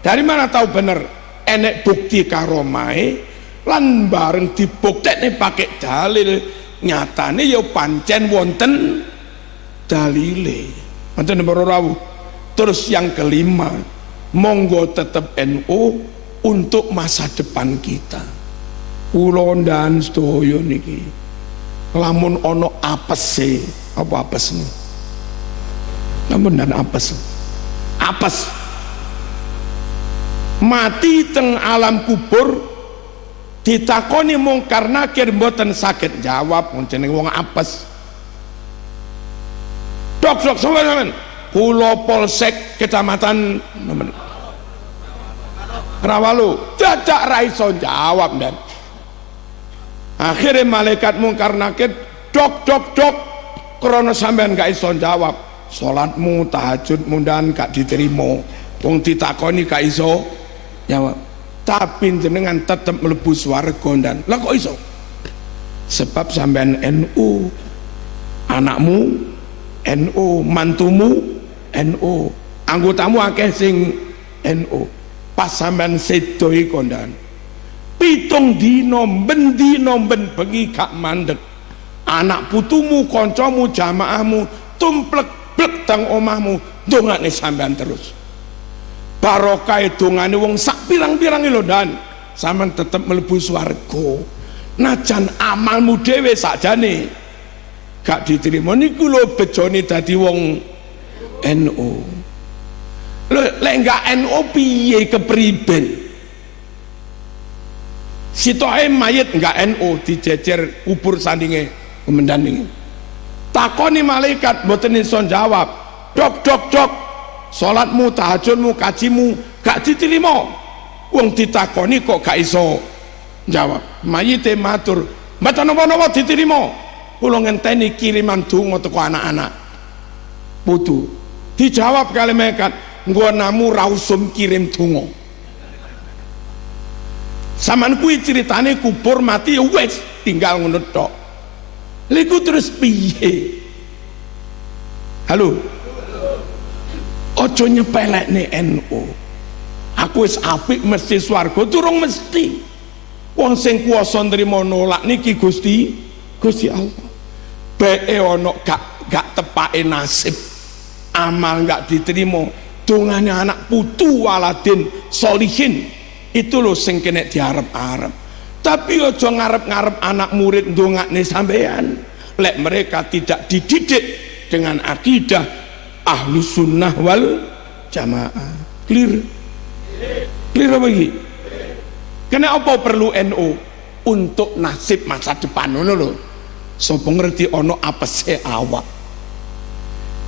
Dari mana tahu bener? Enek bukti karomae lan bareng dibuktekne pakai dalil, nyatane ya pancen wonten dalile. Wonten para rawuh. Terus yang kelima, monggo tetap NU untuk masa depan kita. Kula ndan sedaya niki lamun ana apese, apa apesne? Lamun ndan apes. Mati teng alam kubur ditakoni mungkar nakir mboten saged jawab, jeneng wong apes. Dok sampeyan kula polsek kecamatan Rawalu dadak ra iso jawab dan akhirnya malaikat mungkar nakir dok krana sampean gak iso jawab, salatmu tahajudmu dan gak diterima, wong ditakoni gak iso jawab, tapi jenengan tetep mlebu swarga dan lah kok iso? Sebab sampean NU, anakmu NU, mantumu NU, anggotamu akeh sing NU. Pas sampean sedo iku ndan 7 dina ben bengi gak mandeg, anak putumu, kancamu, jamaahmu tumplek-blek teng omahmu dongane sampean terus. Barokah dongane wong sak pirang-pirang lho dan sampean tetep mlebu swarga. Najan amalmu dhewe sakjane gak diterima niku lho bejone dadi wong NU. Lho lek gak NU piye kepriben? Sitoke mayit enggak NU dijejer kubur sandinge kemendan. Takoni malaikat mboten iso jawab. Dok, salatmu, tahajudmu, kajimu gak diterima. Wong ditakoni kok gak iso jawab. Mayite matur, "Mboten napa-napa diterima. Kula ngenteni kiriman donga teko anak-anak." Putu dijawab kali malaikat, "Nggo namu ra usum kirim donga." Saman kuwi ceritane kubur mati ya wis tinggal ngono tok. Liku terus piye? Halo. Ojo nyepelekne NU. Aku wis apik mesti swarga, durung mesti. Wong sing kuwasa nrimo nolak niki Gusti Allah. Beke ana gak tepake nasib. Amal gak diterima, dongane anak putu waladin solihin. Itu loh sing kena diarep-arep. Tapi ojo ngarep-ngarep anak murid ndongakne sampean lek mereka tidak dididik dengan akidah Ahlus Sunnah wal Jamaah. Clear apa iki? Kena apa perlu NU untuk nasib masa depan ngono lho. Sapa ngerti ana apese awak.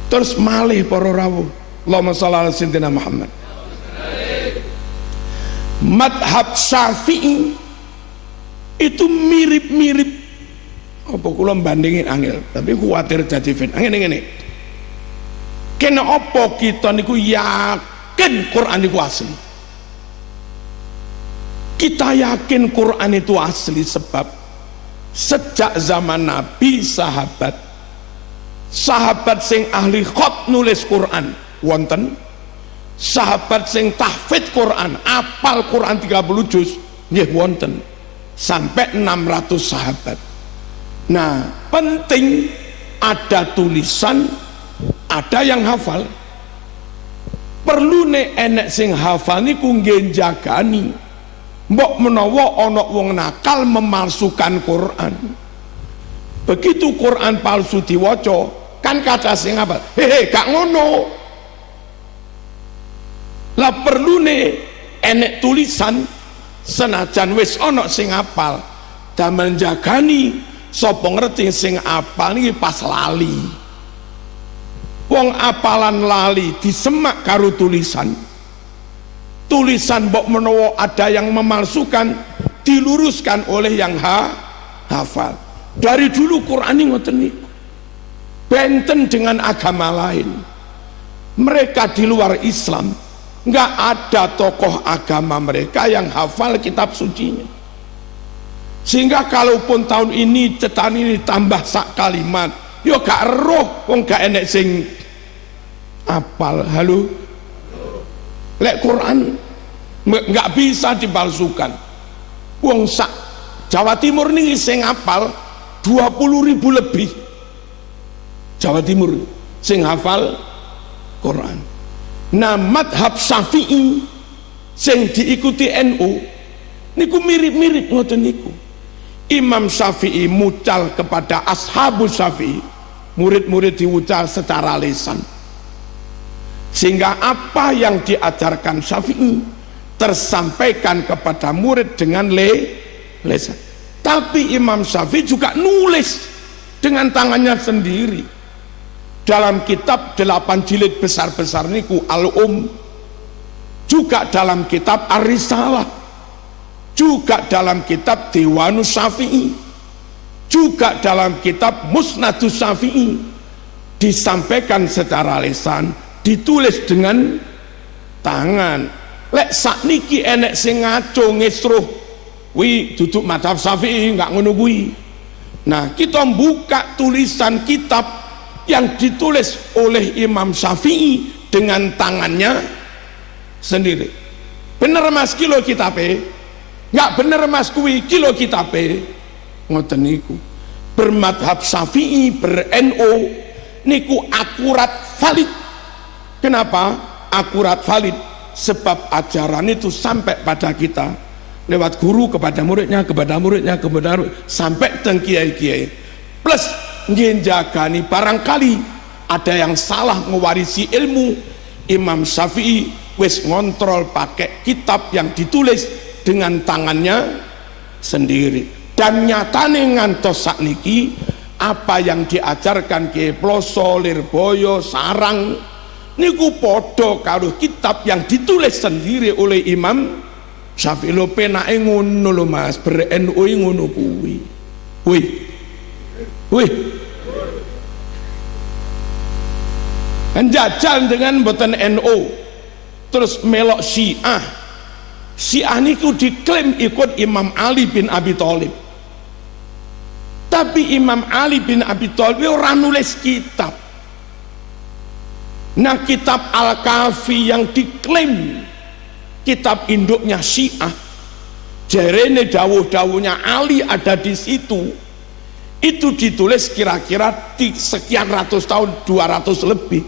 Terus malih para rawuh. Allahumma shalli ala sayyidina Muhammad. Madhab Syafi'i itu mirip-mirip apa kula bandingin angel, tapi kuwatir dadi fit. Ngene. Kena apa kita niku yakin Quran itu asli. Kita yakin Quran itu asli sebab sejak zaman Nabi sahabat sing ahli khat nulis Quran wonten, sahabat sing tahfidz Quran, apal Quran 30 juz nggih wonten. sampai 600 sahabat. Nah, penting ada tulisan, ada yang hafal. Perlu nek enek sing hafal niku nggih jagani. Mbok menawa ana wong nakal memalsukan Quran. Begitu Quran palsu diwaca, kan kata sing hafal, hehe gak ngono. Lah perlu nek enek tulisan senajan wis ana sing hafal, damel jagani sapa ngerti sing apal niki pas lali. Wong apalan lali disemak karo tulisan. Tulisan mbok menawa ada yang memalsukan, diluruskan oleh yang hafal. Dari dulu Quran ini ngoten niku. Benten dengan agama lain. Mereka di luar Islam nggak ada tokoh agama mereka yang hafal kitab sucinya. Sehingga kalaupun tahun ini cetan ini tambah sak kalimat, yo gak roh wong gak enek sing apal. Halo, lek Quran nggak bisa dipalsukan. Wong sak Jawa Timur nih sing apal 20.000 lebih. Jawa Timur sing hafal Quran. Nah, madhab Syafi'i sing diikuti NU niku mirip-mirip ngoten niku. Imam Syafi'i mucal kepada ashabus Syafi'i, murid-murid diucal secara lisan, sehingga apa yang diajarkan Syafi'i tersampaikan kepada murid dengan lisan. Tapi Imam Syafi'i juga nulis dengan tangannya sendiri dalam kitab 8 jilid besar-besar niku Al-Um, juga dalam kitab Ar-Risalah, juga dalam kitab Diwanus Syafi'i, juga dalam kitab Musnadus Syafi'i, disampaikan secara lisan, ditulis dengan tangan. Lek sakniki enek sing ngaco ngesruh, wi duduk madhab Syafi'i nggak ngono kuwi. Nah, kita buka tulisan kitab yang ditulis oleh Imam Syafi'i dengan tangannya sendiri. Bener mas kilo kitabe? Nggak bener mas kuwi kilo kitabe. Ngoten niku. Bermadhab Syafi'i, ber-NU niku akurat valid. Kenapa? Akurat valid. Sebab ajaran itu sampai pada kita lewat guru kepada muridnya, kepada muridnya, kepada murid, sampai teng kiai-kiai. Plus nggih jagani barangkali ada yang salah mewarisi ilmu, Imam Syafi'i wis ngontrol pakai kitab yang ditulis dengan tangannya sendiri. Dan nyatane ngantos sakniki apa yang diajarkan Kiai Ploso, Lirboyo, Sarang niku podo karo kitab yang ditulis sendiri oleh Imam Syafi'i. Lho penake ngono lho Mas, ber-NU ngono kuwi. Wih. Njajal dengan mboten NU, terus melok Syiah. Syiah niku diklaim ikut Imam Ali bin Abi Thalib. Tapi Imam Ali bin Abi Thalib ora nulis kitab. Nah, kitab Al-Kafi yang diklaim kitab induknya Syiah, jarene dawuh-dawuhnya Ali ada di situ, itu ditulis kira-kira sekian ratus tahun, 200 lebih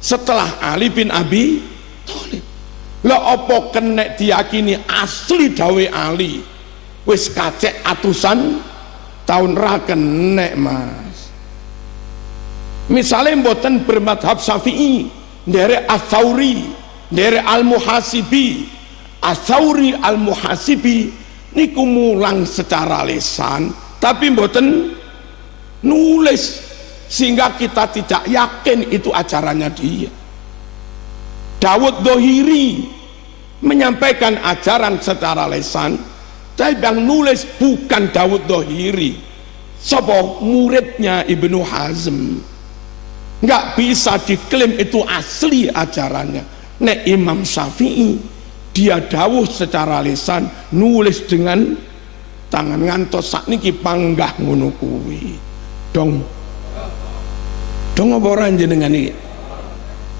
setelah Ali bin Abi Thalib. Lah apa kena diyakini asli dawe Ali wis kacek atusan tahun ra kenek Mas. Misalnya mboten bermadhab Syafi'i, nderek Ats-Tsauri, nderek Al-Muhasibi. Ats-Tsauri, Al-Muhasibi niku mulang secara lisan tapi mboten nulis, sehingga kita tidak yakin itu ajarannya dia. Dawud Dhohiri menyampaikan ajaran secara lisan, tapi yang nulis bukan Dawud Dhohiri, sapa muridnya Ibnu Hazm. Nggak bisa diklaim itu asli ajarannya. Nek Imam Syafi'i dia dawuh secara lisan, nulis dengan tangan, ngantos sakniki panggah ngono kuwi. Dong apa ora jenengan iki?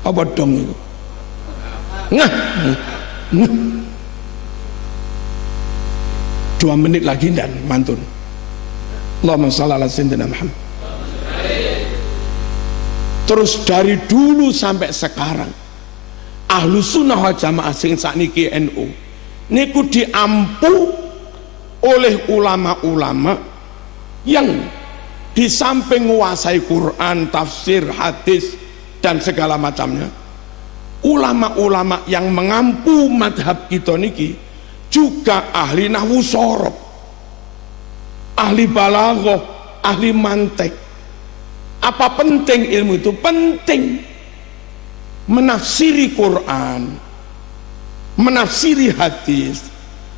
Apa dong itu? 2 menit lagi dan mantun. Allahumma shalli ala sayyidina Muhammad. Terus dari dulu sampai sekarang Ahlus Sunnah wal Jamaah sing sakniki NU niku diampu oleh ulama-ulama yang di samping menguasai Quran, tafsir, hadis dan segala macamnya, ulama-ulama yang mengampu madhab kita niki juga ahli nahwu sorob, ahli balaghah, ahli mantek. Apa penting ilmu itu? Penting. Menafsiri Quran, menafsiri hadis,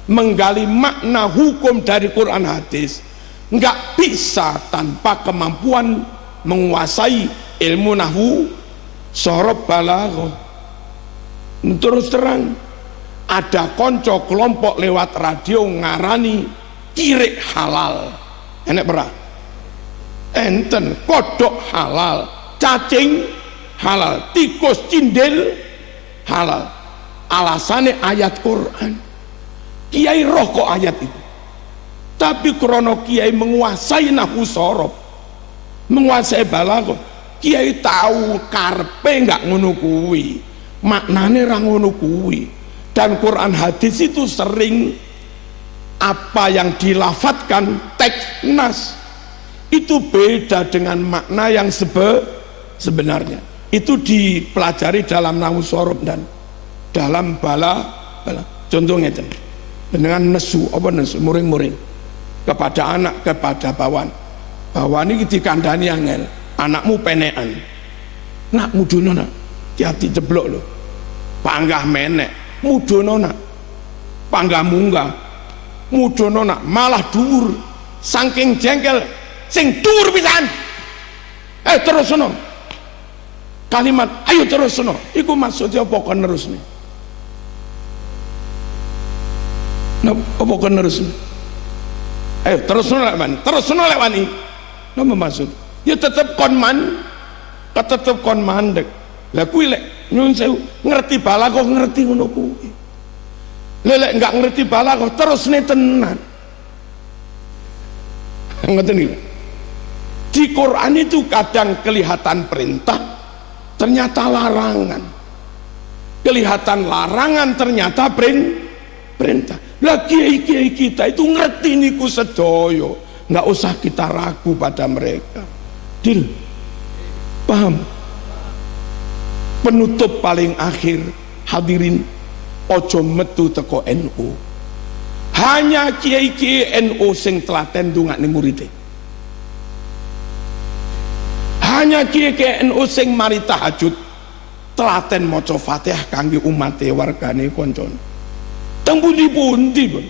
menggali makna hukum dari Quran hadis, nggak bisa tanpa kemampuan menguasai ilmu nahwu sorob balaghah. Terus terang, ada konco kelompok lewat radio ngarani kirik halal, enak berah, enten kodok halal, cacing halal, tikus cindil halal. Alasannya ayat Quran. Kiai roh kok ayat itu, tapi krono kiai menguasai nahwu sorob, menguasai balaghah, kiai tahu karpe nggak ngono kuwi, maknane ra ngono kuwi. Dan Quran hadis itu sering apa yang dilafatkan teks nas itu beda dengan makna yang sebenarnya. Itu dipelajari dalam nahwu sorob dan dalam bala. Contohnya dengan nesu, apa nesu, muring-muring kepada anak, kepada bawan ini dikandani angel, anakmu penekan, nak mudono nak, hati jeblok loh, panggah menek, mudono nak, panggah munggah, mudono nak, malah dur, saking jengkel, sing dur pisan, terus sono, kalimat, ayo terus sono, iku maksudnya apa kon terus nih? Nah, apa kon terus nih? Ayo terus sono lek wani, nama maksud? Ya tetep kon tetep kon mandek. Lah kuwi lek nyun sewu ngerti balaghah ngerti ngono kuwi. Lek enggak ngerti balaghah terus ne tenan. Ngoten iki. Di Quran itu kadang kelihatan perintah, ternyata larangan. Kelihatan larangan ternyata perintah. Lah kiai-kiai kita itu ngerti niku sedoyo, nggak usah kita ragu pada mereka. Dil, paham? Penutup paling akhir, hadirin, ojo metu teko NU. Hanya kiai-kiai NU sing telaten ndongakne muride. Hanya kiai-kiai NU sing mari tahajud telaten maca Fatihah kangge umate wargane koncone. Teng pundi-pundi pun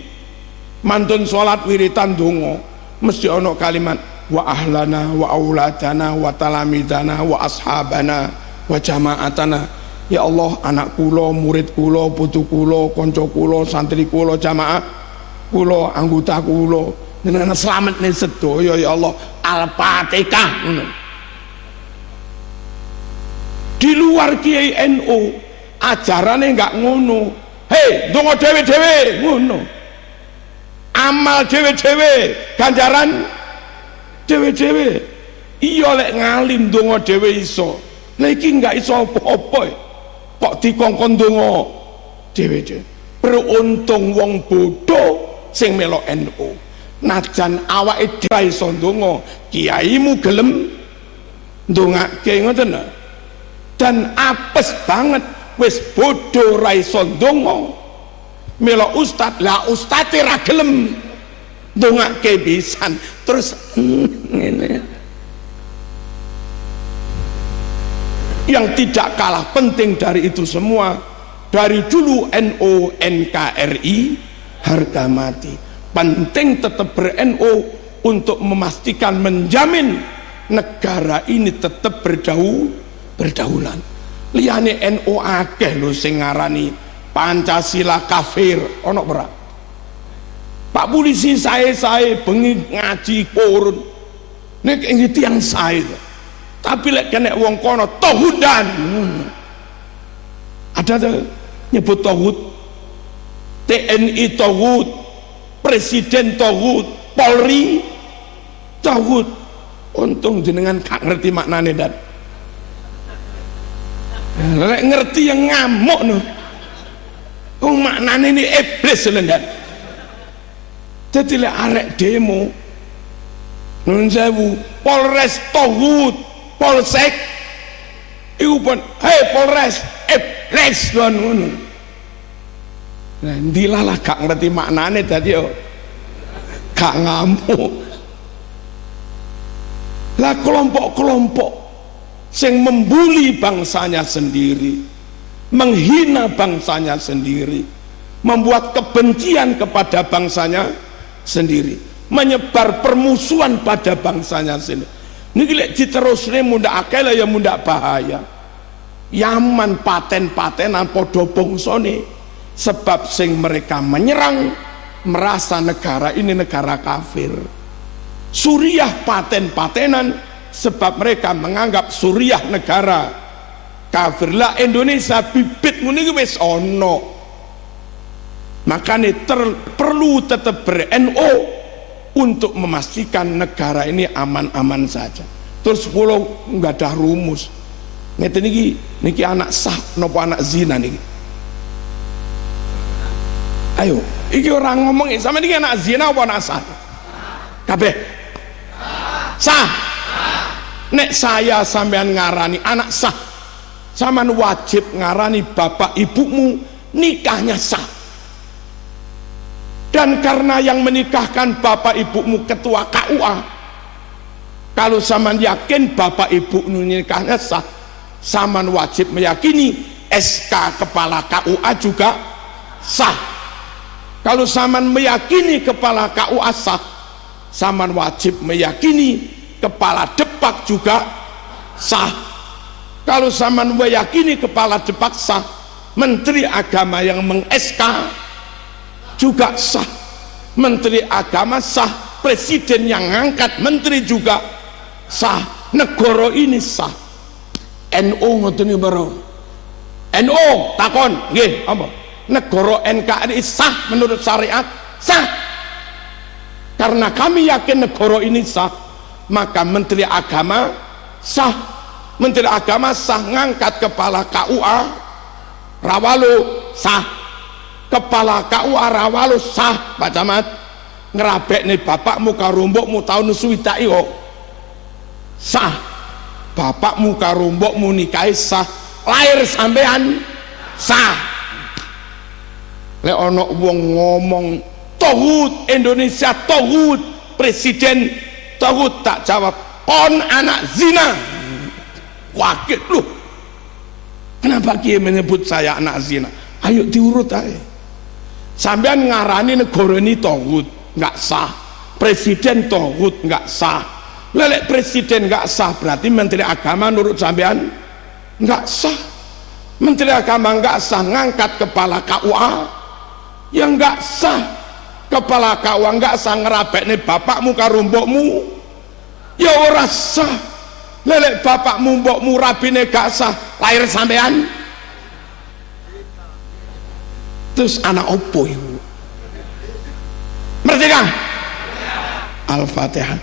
mantun salat wiritan donga mesti ana kalimat wa ahlana wa auladana wa talamidana wa ashabana wa jamaatana. Ya Allah, anak kula, murid kula, putu kula, kanca kula, santri kula, jamaah kula, anggota kula, jenengan slametne sedaya ya Allah. Al-Fatihah ngono. Di luar Kiai NU ajarane enggak ngono. Hei, dongo dewe-dewe ngono. Amal dewe-dewe, ganjaran dewe-dewe. Iya lek ngalim dongo dewe iso. Lah iki enggak iso apa-apa. Kok dikongkon dongo dewe-dewe. Beruntung wong bodoh sing melok NU. Najan awake dhewe iso ndonga, kiaimu gelem ndongake ngoten. Dan apes banget wis bodoh ra iso ndonga melok ustad, lah ustade ra gelem ndongake pisan terus ngene. Yang tidak kalah penting dari itu semua, dari dulu NU NKRI harga mati, penting tetap ber-NU untuk memastikan menjamin negara ini tetap berdaulat. Liyane NU akeh lho sing ngarani Pancasila kafir, ono ora? Pak polisi saya bengi ngaji purun nek ing tiyang sae. Tapi lek kena wong kono tauhudan. Ada nyebut tauhid, TNI tauhid, presiden tauhid, Polri tauhid. Untung jenengan gak ngerti maknane dan lek ngerti yang ngamuk no. Maknane ini iblis lho dan. Dadi lek arek demo nun sewu Polres tauhid, Polsek iku pun hei Polres iblis lho ngono. Nah, ndilalah gak ngerti maknane dadi yo gak ngamuk. Lah kelompok-kelompok yang membuli bangsanya sendiri, menghina bangsanya sendiri, membuat kebencian kepada bangsanya sendiri, menyebar permusuhan pada bangsanya sendiri. Niki lek diterusne mundak akeh lah ya mundak bahaya. Yaman paten-patenan padha bangsane sebab sing mereka menyerang merasa negara ini negara kafir. Suriah paten-patenan sebab mereka menganggap Suriah negara kafir. Lah Indonesia bibit ngene iki wis ana. Makanya perlu tetap ber-NO untuk memastikan negara ini aman-aman saja. Terus kalau nggak ada rumus, ngeten niki anak sah nopo anak zina niki. Ayo, iki orang ngomong sama niki anak zina apa anak sah? Kabeh sah. Nek saya sampean ngarani anak sah, sampean wajib ngarani bapak ibumu nikahnya sah. Dan karena yang menikahkan bapak ibumu ketua KUA, kalau sampean yakin bapak ibumu nikahnya sah, sampean wajib meyakini SK kepala KUA juga sah. Kalau sampean meyakini kepala KUA sah, sampean wajib meyakini kepala Depak juga sah. Kalau sampean meyakini kepala Depak sah, Menteri Agama yang meng-SK juga sah. Menteri Agama sah, Presiden yang ngangkat Menteri juga sah. Negara ini sah. NU ngoten iki baro. NU takon, nggih apa? Negara NKRI sah menurut syariat? Sah. Karena kami yakin negara ini sah, maka Menteri Agama sah. Menteri Agama sah ngangkat kepala KUA Rawalo sah. Kepala KUA Rawalo sah. Pak Camat ngerabek nih bapakmu karumbukmu tahun suwidai kok sah. Bapakmu karumbukmu nikahi sah. Lahir sampean sah. Lek ono wong ngomong tauhid Indonesia tauhid, presiden tauhid, tak jawab pon anak zina. Wakil loh, kenapa Kiai menyebut saya anak zina? Ayo diurut aja. Sampean ngarani negara ini tauhid nggak sah, presiden tauhid nggak sah. Lelek presiden nggak sah berarti Menteri Agama nurut sampean nggak sah. Menteri Agama nggak sah ngangkat kepala KUA yang nggak sah. Kepala KUA nggak sah ngerabek nih bapakmu karumbokmu ya ora sah. Lelek bapakmu mbokmu rabine gak sah, lahir sampean terus anak opo ibu merdeka. Al-Fatihah.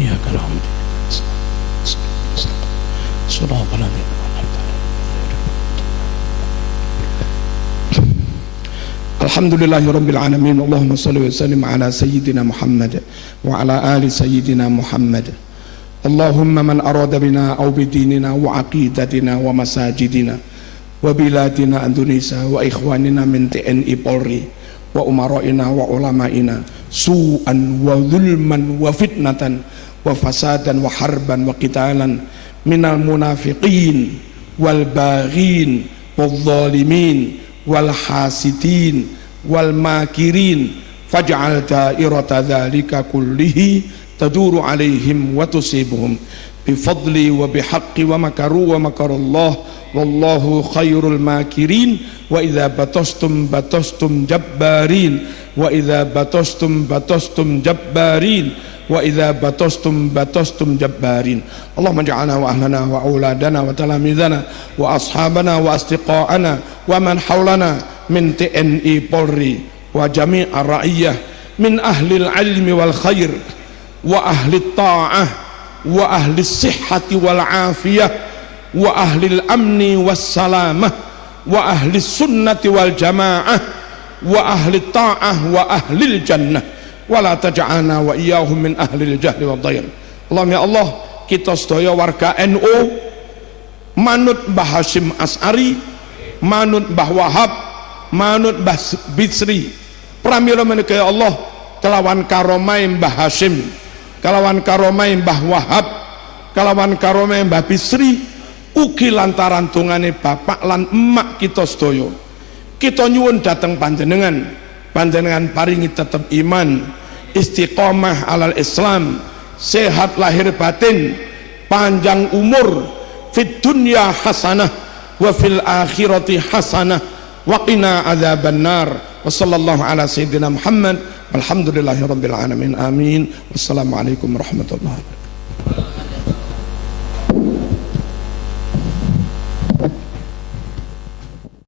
Ya kalau sudah apa lagi. Alhamdulillahirabbil alamin. Allahumma shalli wa sallim ala sayyidina Muhammad wa ala ali sayyidina Muhammad. Allahumma man arada bina aw bidinina wa aqidatina wa masajidina wa biladina Indonesia wa ikhwanina min TNI Polri wa umaraina wa ulamaina su'an wa zulman wa fitnatan wa fasadan wa harban wa qitalan minal munafiqin wal baghin wal zalimin wal hasidin wal makirin faj'al da'irata dzalika kullihi taduru alaihim wa tusibuhum bifadli wa bihaqqi wa makaru wa makarallah wallahu khairul makirin wa idza batastum jabbarin wa idza batastum jabbarin wa idza batastum jabbarin. Allahumma ja'alna wa ahlana wa auladana wa talamidana wa ashabana wa asdiqaana wa man haulana min TNI Polri wa jami'ar ra'iyah min ahli al-ilmi wal khair wa ahli ta'ah wa ahli sihhati wal afiyah wa ahli al-amni was salamah wa ahli sunnati wal jamaah wa ahli ta'ah wa ahli al-jannah wa la taj'alna wa iyyahum min ahli al-jahli wa dhair. Allahumma ya Allah, kita sedaya warga NU manut Mbah Hasyim As'ari, manut Mbah Wahab, manut Mbah Bisri, pramila menika ya Allah kelawan karomai Mbah Hasyim, kelawan karomai Mbah Wahab, kelawan karomai Mbah Bisri, ugi lantaran tungane bapak lan emak kita sedaya, kita nyuwun dateng panjenengan paringi tetap iman, istiqomah alal Islam, sehat lahir batin, panjang umur, fid dunya hasanah wa fil akhirati hasanah wa qina adzabannar. Wa sallallahu ala sayyidina Muhammad walhamdulillahi rabbil alamin. Amin. Wassalamualaikum warahmatullahi wabarakatuh.